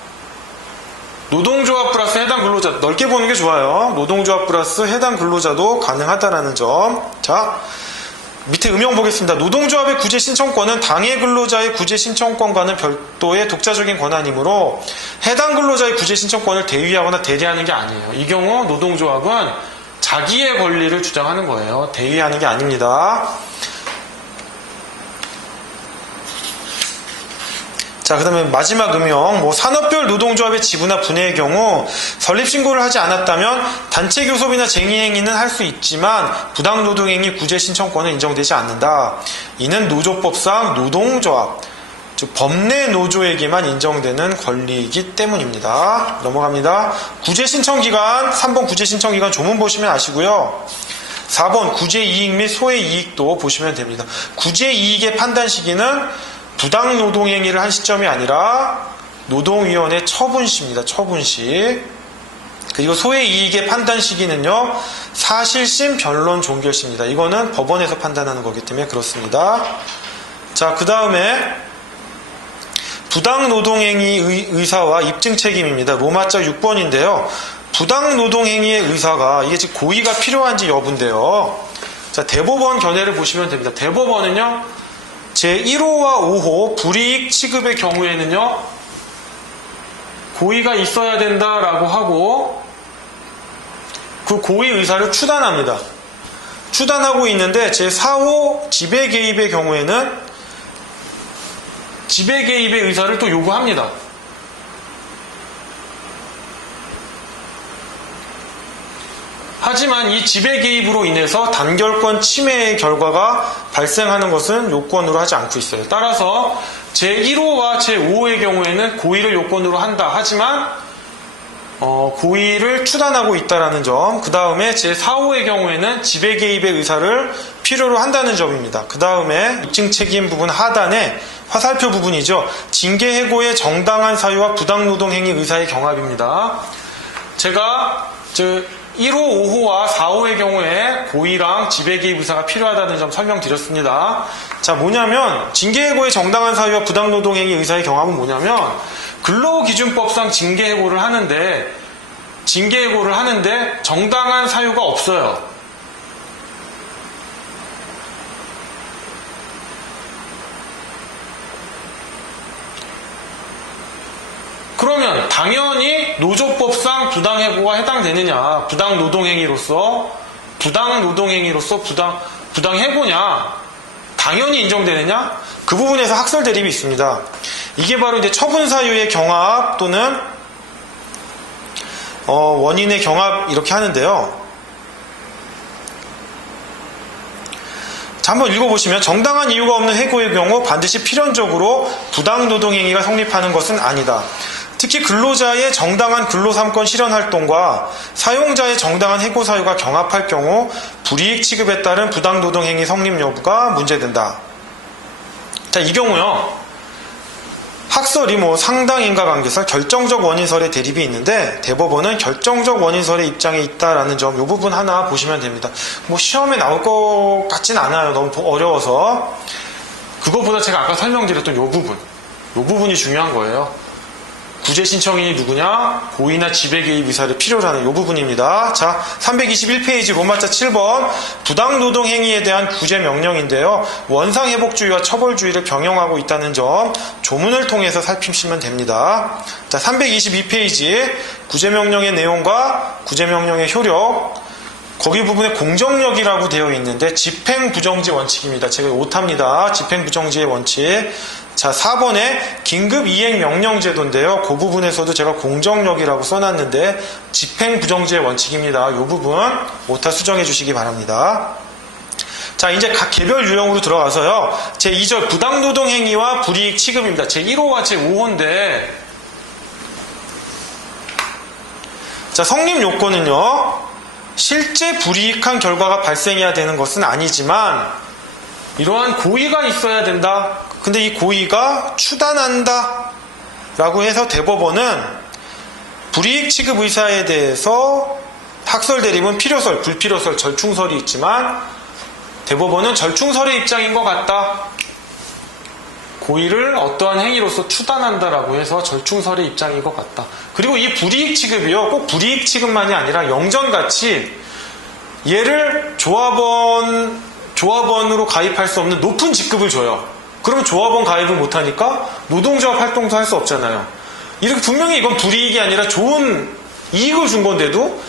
노동조합 플러스 해당 근로자, 넓게 보는 게 좋아요. 노동조합 플러스 해당 근로자도 가능하다라는 점. 자, 밑에 음영 보겠습니다. 노동조합의 구제 신청권은 당해 근로자의 구제 신청권과는 별도의 독자적인 권한이므로 해당 근로자의 구제 신청권을 대위하거나 대리하는 게 아니에요. 이 경우 노동조합은 자기의 권리를 주장하는 거예요. 대위하는 게 아닙니다. 자, 그 다음에 마지막 음영, 산업별 노동조합의 지부나 분해의 경우 설립신고를 하지 않았다면 단체 교섭이나 쟁의행위는 할 수 있지만 부당노동행위 구제 신청권은 인정되지 않는다. 이는 노조법상 노동조합, 즉 법내 노조에게만 인정되는 권리이기 때문입니다. 넘어갑니다. 구제 신청기간, 3번 구제 신청기간 조문 보시면 아시고요. 4번 구제 이익 및 소외 이익도 보시면 됩니다. 구제 이익의 판단 시기는 부당 노동행위를 한 시점이 아니라 노동위원회 처분시입니다. 처분시. 그리고 소외이익의 판단 시기는요. 사실심 변론 종결시입니다. 이거는 법원에서 판단하는 거기 때문에 그렇습니다. 자, 그 다음에 부당 노동행위 의사와 입증 책임입니다. 로마자 6번인데요. 부당 노동행위의 의사가 이게 지금 고의가 필요한지 여부인데요. 자, 대법원 견해를 보시면 됩니다. 대법원은요. 제1호와 5호 불이익 취급의 경우에는요. 고의가 있어야 된다라고 하고 그 고의 의사를 추단합니다. 추단하고 있는데 제4호 지배 개입의 경우에는 지배 개입의 의사를 또 요구합니다. 하지만 이 지배 개입으로 인해서 단결권 침해의 결과가 발생하는 것은 요건으로 하지 않고 있어요. 따라서 제1호와 제5호의 경우에는 고의를 요건으로 한다. 하지만 고의를 추단하고 있다는 점. 그 다음에 제4호의 경우에는 지배 개입의 의사를 필요로 한다는 점입니다. 그 다음에 입증 책임 부분 하단에 화살표 부분이죠. 징계 해고의 정당한 사유와 부당노동행위 의사의 경합입니다. 제가 1호, 5호와 4호의 경우에 고의랑 지배개입 의사가 필요하다는 점 설명드렸습니다. 자, 뭐냐면 징계해고의 정당한 사유와 부당노동행위 의사의 경합은 뭐냐면 근로기준법상 징계해고를 하는데 정당한 사유가 없어요. 그러면 당연히 노조법상 부당해고가 해당되느냐, 부당노동행위로서 부당해고냐, 당연히 인정되느냐, 그 부분에서 학설 대립이 있습니다. 이게 바로 이제 처분 사유의 경합 또는 원인의 경합 이렇게 하는데요. 자, 한번 읽어보시면 정당한 이유가 없는 해고의 경우 반드시 필연적으로 부당노동행위가 성립하는 것은 아니다. 특히 근로자의 정당한 근로3권 실현활동과 사용자의 정당한 해고 사유가 경합할 경우 불이익 취급에 따른 부당노동행위 성립 여부가 문제된다. 자, 이 경우요. 학설이 상당 인과관계설, 결정적 원인설의 대립이 있는데 대법원은 결정적 원인설의 입장에 있다라는 점, 이 부분 하나 보시면 됩니다. 시험에 나올 것 같진 않아요. 너무 어려워서. 그거보다 제가 아까 설명드렸던 이 부분이 중요한 거예요. 구제 신청인이 누구냐? 고의나 지배 개입 의사를 필요로 하는 이 부분입니다. 자, 321페이지 로마자 7번 부당노동 행위에 대한 구제 명령인데요. 원상회복주의와 처벌주의를 병용하고 있다는 점 조문을 통해서 살피시면 됩니다. 자, 322페이지 구제명령의 내용과 구제명령의 효력, 거기 부분에 공정력이라고 되어 있는데 집행부정지 원칙입니다. 제가 오탑니다. 집행부정지의 원칙. 자, 4번에 긴급이행명령제도인데요. 그 부분에서도 제가 공정력이라고 써놨는데 집행부정지의 원칙입니다. 이 부분 오타 수정해 주시기 바랍니다. 자, 이제 각 개별 유형으로 들어가서요. 제2절 부당노동행위와 불이익 취급입니다. 제1호와 제5호인데 자, 성립 요건은요. 실제 불이익한 결과가 발생해야 되는 것은 아니지만 이러한 고의가 있어야 된다. 근데 이 고의가 추단한다 라고 해서 대법원은 불이익 취급 의사에 대해서 학설 대립은 필요설, 불필요설, 절충설이 있지만 대법원은 절충설의 입장인 것 같다. 고의를 어떠한 행위로서 추단한다라고 해서 절충설의 입장인 것 같다. 그리고 이 불이익 취급이요. 꼭 불이익 취급만이 아니라 영전같이 얘를 조합원으로 가입할 수 없는 높은 직급을 줘요. 그러면 조합원 가입을 못하니까 노동조합 활동도 할 수 없잖아요. 이렇게 분명히 이건 불이익이 아니라 좋은 이익을 준 건데도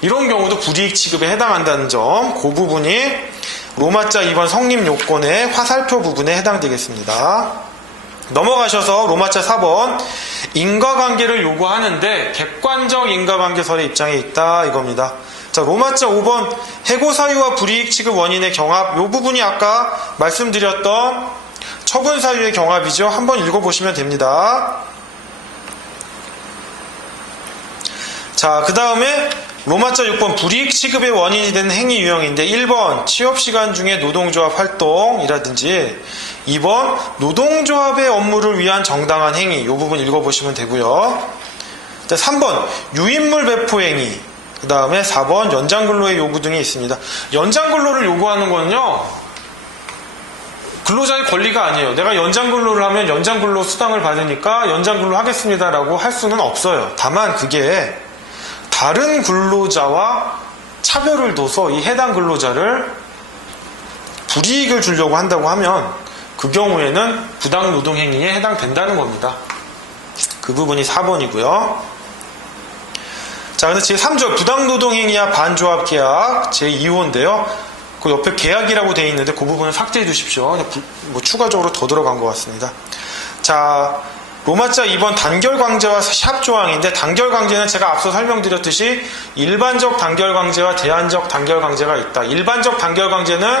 이런 경우도 불이익 취급에 해당한다는 점, 그 부분이 로마자 2번 성립 요건의 화살표 부분에 해당되겠습니다. 넘어가셔서 로마자 4번 인과관계를 요구하는데 객관적 인과관계설의 입장에 있다 이겁니다. 자, 로마자 5번 해고사유와 불이익 취급 원인의 경합, 이 부분이 아까 말씀드렸던 처분사유의 경합이죠. 한번 읽어보시면 됩니다. 자, 그 다음에 로마자 6번 불이익 취급의 원인이 되는 행위 유형인데 1번 취업시간 중에 노동조합 활동이라든지 2번 노동조합의 업무를 위한 정당한 행위, 이 부분 읽어보시면 되고요. 자, 3번 유인물 배포 행위, 그 다음에 4번 연장근로의 요구 등이 있습니다. 연장근로를 요구하는 거는요, 근로자의 권리가 아니에요. 내가 연장근로를 하면 연장근로 수당을 받으니까 연장근로 하겠습니다라고 할 수는 없어요. 다만 그게 다른 근로자와 차별을 둬서 이 해당 근로자를 불이익을 주려고 한다고 하면 그 경우에는 부당노동행위에 해당된다는 겁니다. 그 부분이 4번이고요. 자, 근데 제3조 부당노동행위와 반조합계약 제2호인데요. 그 옆에 계약이라고 되어 있는데 그 부분은 삭제해 주십시오. 뭐 추가적으로 더 들어간 것 같습니다. 자, 로마자 2번 단결강제와 샵조항인데 단결강제는 제가 앞서 설명드렸듯이 일반적 단결강제와 제한적 단결강제가 있다. 일반적 단결강제는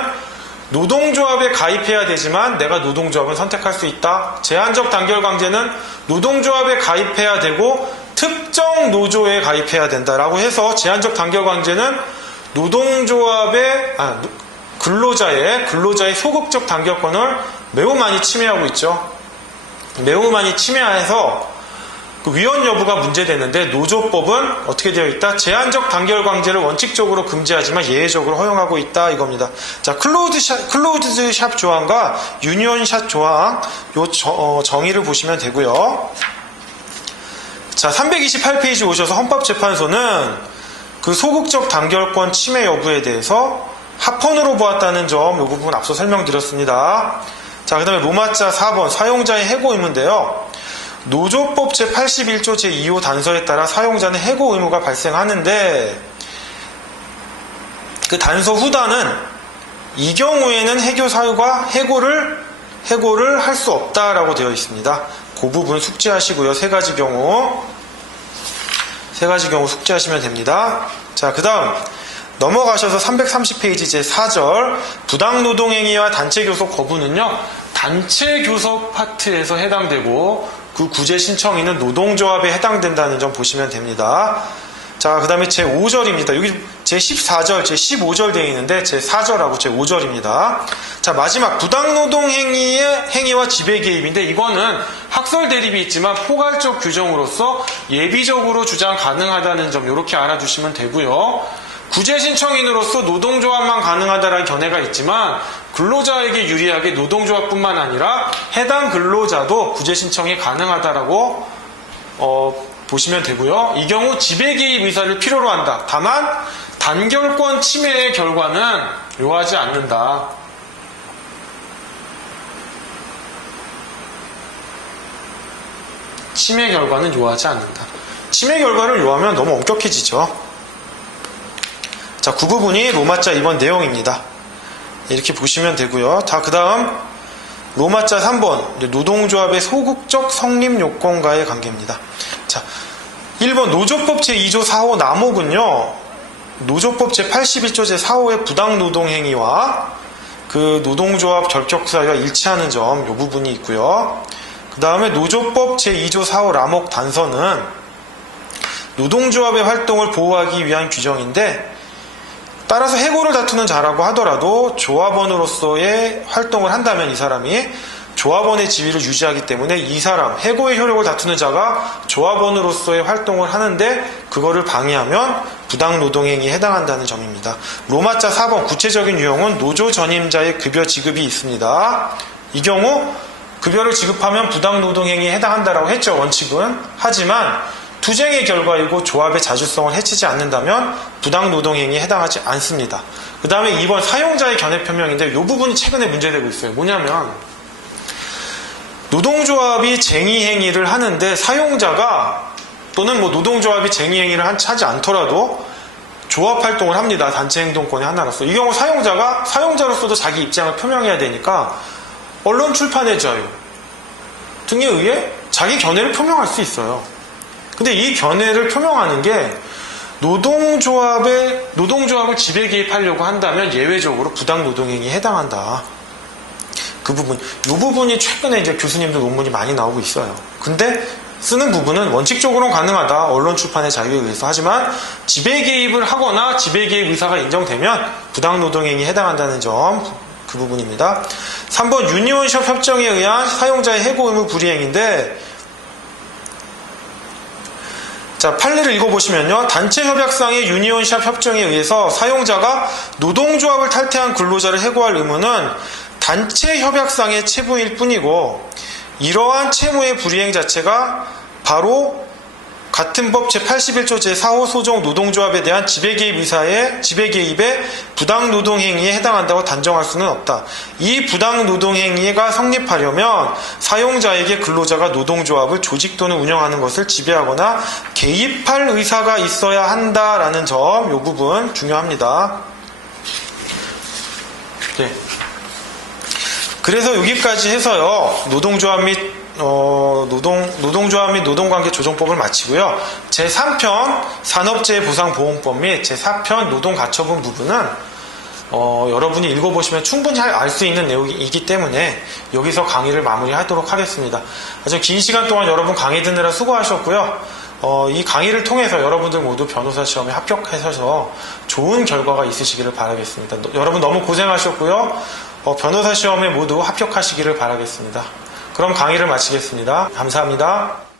노동조합에 가입해야 되지만 내가 노동조합은 선택할 수 있다. 제한적 단결강제는 노동조합에 가입해야 되고 특정 노조에 가입해야 된다라고 해서 제한적 단결강제는 노동조합의 근로자의 소극적 단결권을 매우 많이 침해하고 있죠. 매우 많이 침해해서 그 위헌 여부가 문제되는데 노조법은 어떻게 되어 있다? 제한적 단결강제를 원칙적으로 금지하지만 예외적으로 허용하고 있다 이겁니다. 자, 클로즈드 샵 조항과 유니온 샵 조항 요 정의를 보시면 되고요. 자, 328페이지 오셔서 헌법재판소는 그 소극적 단결권 침해 여부에 대해서 합헌으로 보았다는 점, 이 부분 앞서 설명드렸습니다. 자, 그 다음에 로마자 4번 사용자의 해고 의무인데요. 노조법 제81조 제2호 단서에 따라 사용자는 해고 의무가 발생하는데 그 단서 후단은 이 경우에는 해고 사유가 해고를 할 수 없다라고 되어 있습니다. 그 부분 숙지하시고요. 세 가지 경우 숙지하시면 됩니다. 자, 그 다음 넘어가셔서 330페이지 제4절 부당노동행위와 단체교섭 거부는요, 단체교섭 파트에서 해당되고 그 구제 신청인은 노동조합에 해당된다는 점 보시면 됩니다. 자, 그 다음에 제5절입니다. 여기 제14절, 제15절 되어 있는데 제4절하고 제5절입니다. 자, 마지막 부당노동 행위와 지배 개입인데 이거는 학설 대립이 있지만 포괄적 규정으로서 예비적으로 주장 가능하다는 점 이렇게 알아두시면 되고요. 구제 신청인으로서 노동조합만 가능하다라는 견해가 있지만 근로자에게 유리하게 노동조합뿐만 아니라 해당 근로자도 구제 신청이 가능하다라고 보시면 되고요. 이 경우 지배 개입 의사를 필요로 한다. 다만 단결권 침해의 결과는 요하지 않는다. 침해 결과는 요하지 않는다. 침해 결과를 요하면 너무 엄격해지죠. 자, 그 부분이 로마자 2번 내용입니다. 이렇게 보시면 되고요. 자, 그 다음 로마자 3번 노동조합의 소극적 성립 요건과의 관계입니다. 자, 1번 노조법 제2조 4호 남혹은요, 노조법 제81조 제4호의 부당노동행위와 그 노동조합 결격 사유와 일치하는 점, 이 부분이 있고요. 그 다음에 노조법 제2조 4호 남혹 단서는 노동조합의 활동을 보호하기 위한 규정인데, 따라서 해고를 다투는 자라고 하더라도 조합원으로서의 활동을 한다면 이 사람이 조합원의 지위를 유지하기 때문에 이 사람, 해고의 효력을 다투는 자가 조합원으로서의 활동을 하는데 그거를 방해하면 부당노동행위에 해당한다는 점입니다. 로마자 4번 구체적인 유형은 노조 전임자의 급여 지급이 있습니다. 이 경우 급여를 지급하면 부당노동행위에 해당한다라고 했죠, 원칙은. 하지만 투쟁의 결과이고 조합의 자주성을 해치지 않는다면 부당노동행위에 해당하지 않습니다. 그 다음에 2번 사용자의 견해 표명인데 이 부분이 최근에 문제되고 있어요. 뭐냐면 노동조합이 쟁의행위를 하는데 사용자가 또는 노동조합이 쟁의행위를 하지 않더라도 조합활동을 합니다. 단체행동권의 하나로서. 이 경우 사용자가 사용자로서도 자기 입장을 표명해야 되니까 언론 출판의 자유 등에 의해 자기 견해를 표명할 수 있어요. 근데 이 견해를 표명하는 게 노동조합을 지배 개입하려고 한다면 예외적으로 부당노동행위에 해당한다. 그 부분, 이 부분이 최근에 이제 교수님들 논문이 많이 나오고 있어요. 근데 쓰는 부분은 원칙적으로는 가능하다. 언론 출판의 자유에 의해서. 하지만 지배 개입을 하거나 지배 개입 의사가 인정되면 부당노동행위에 해당한다는 점, 그 부분입니다. 3번 유니온샵 협정에 의한 사용자의 해고 의무 불이행인데, 자, 판례를 읽어보시면요. 단체협약상의 유니온샵 협정에 의해서 사용자가 노동조합을 탈퇴한 근로자를 해고할 의무는 단체협약상의 채무일 뿐이고, 이러한 채무의 불이행 자체가 바로 같은 법 제81조 제4호 소정 노동조합에 대한 지배개입의 부당노동행위에 해당한다고 단정할 수는 없다. 이 부당노동행위가 성립하려면 사용자에게 근로자가 노동조합을 조직 또는 운영하는 것을 지배하거나 개입할 의사가 있어야 한다라는 점, 이 부분 중요합니다. 네. 그래서 여기까지 해서요, 노동조합 및 노동관계 조정법을 마치고요. 제3편 산업재해보상보험법 및 제4편 노동가처분 부분은 여러분이 읽어보시면 충분히 알 수 있는 내용이기 때문에 여기서 강의를 마무리하도록 하겠습니다. 아주 긴 시간 동안 여러분 강의 듣느라 수고하셨고요. 이 강의를 통해서 여러분들 모두 변호사 시험에 합격하셔서 좋은 결과가 있으시기를 바라겠습니다. 여러분 너무 고생하셨고요. 변호사 시험에 모두 합격하시기를 바라겠습니다. 그럼 강의를 마치겠습니다. 감사합니다.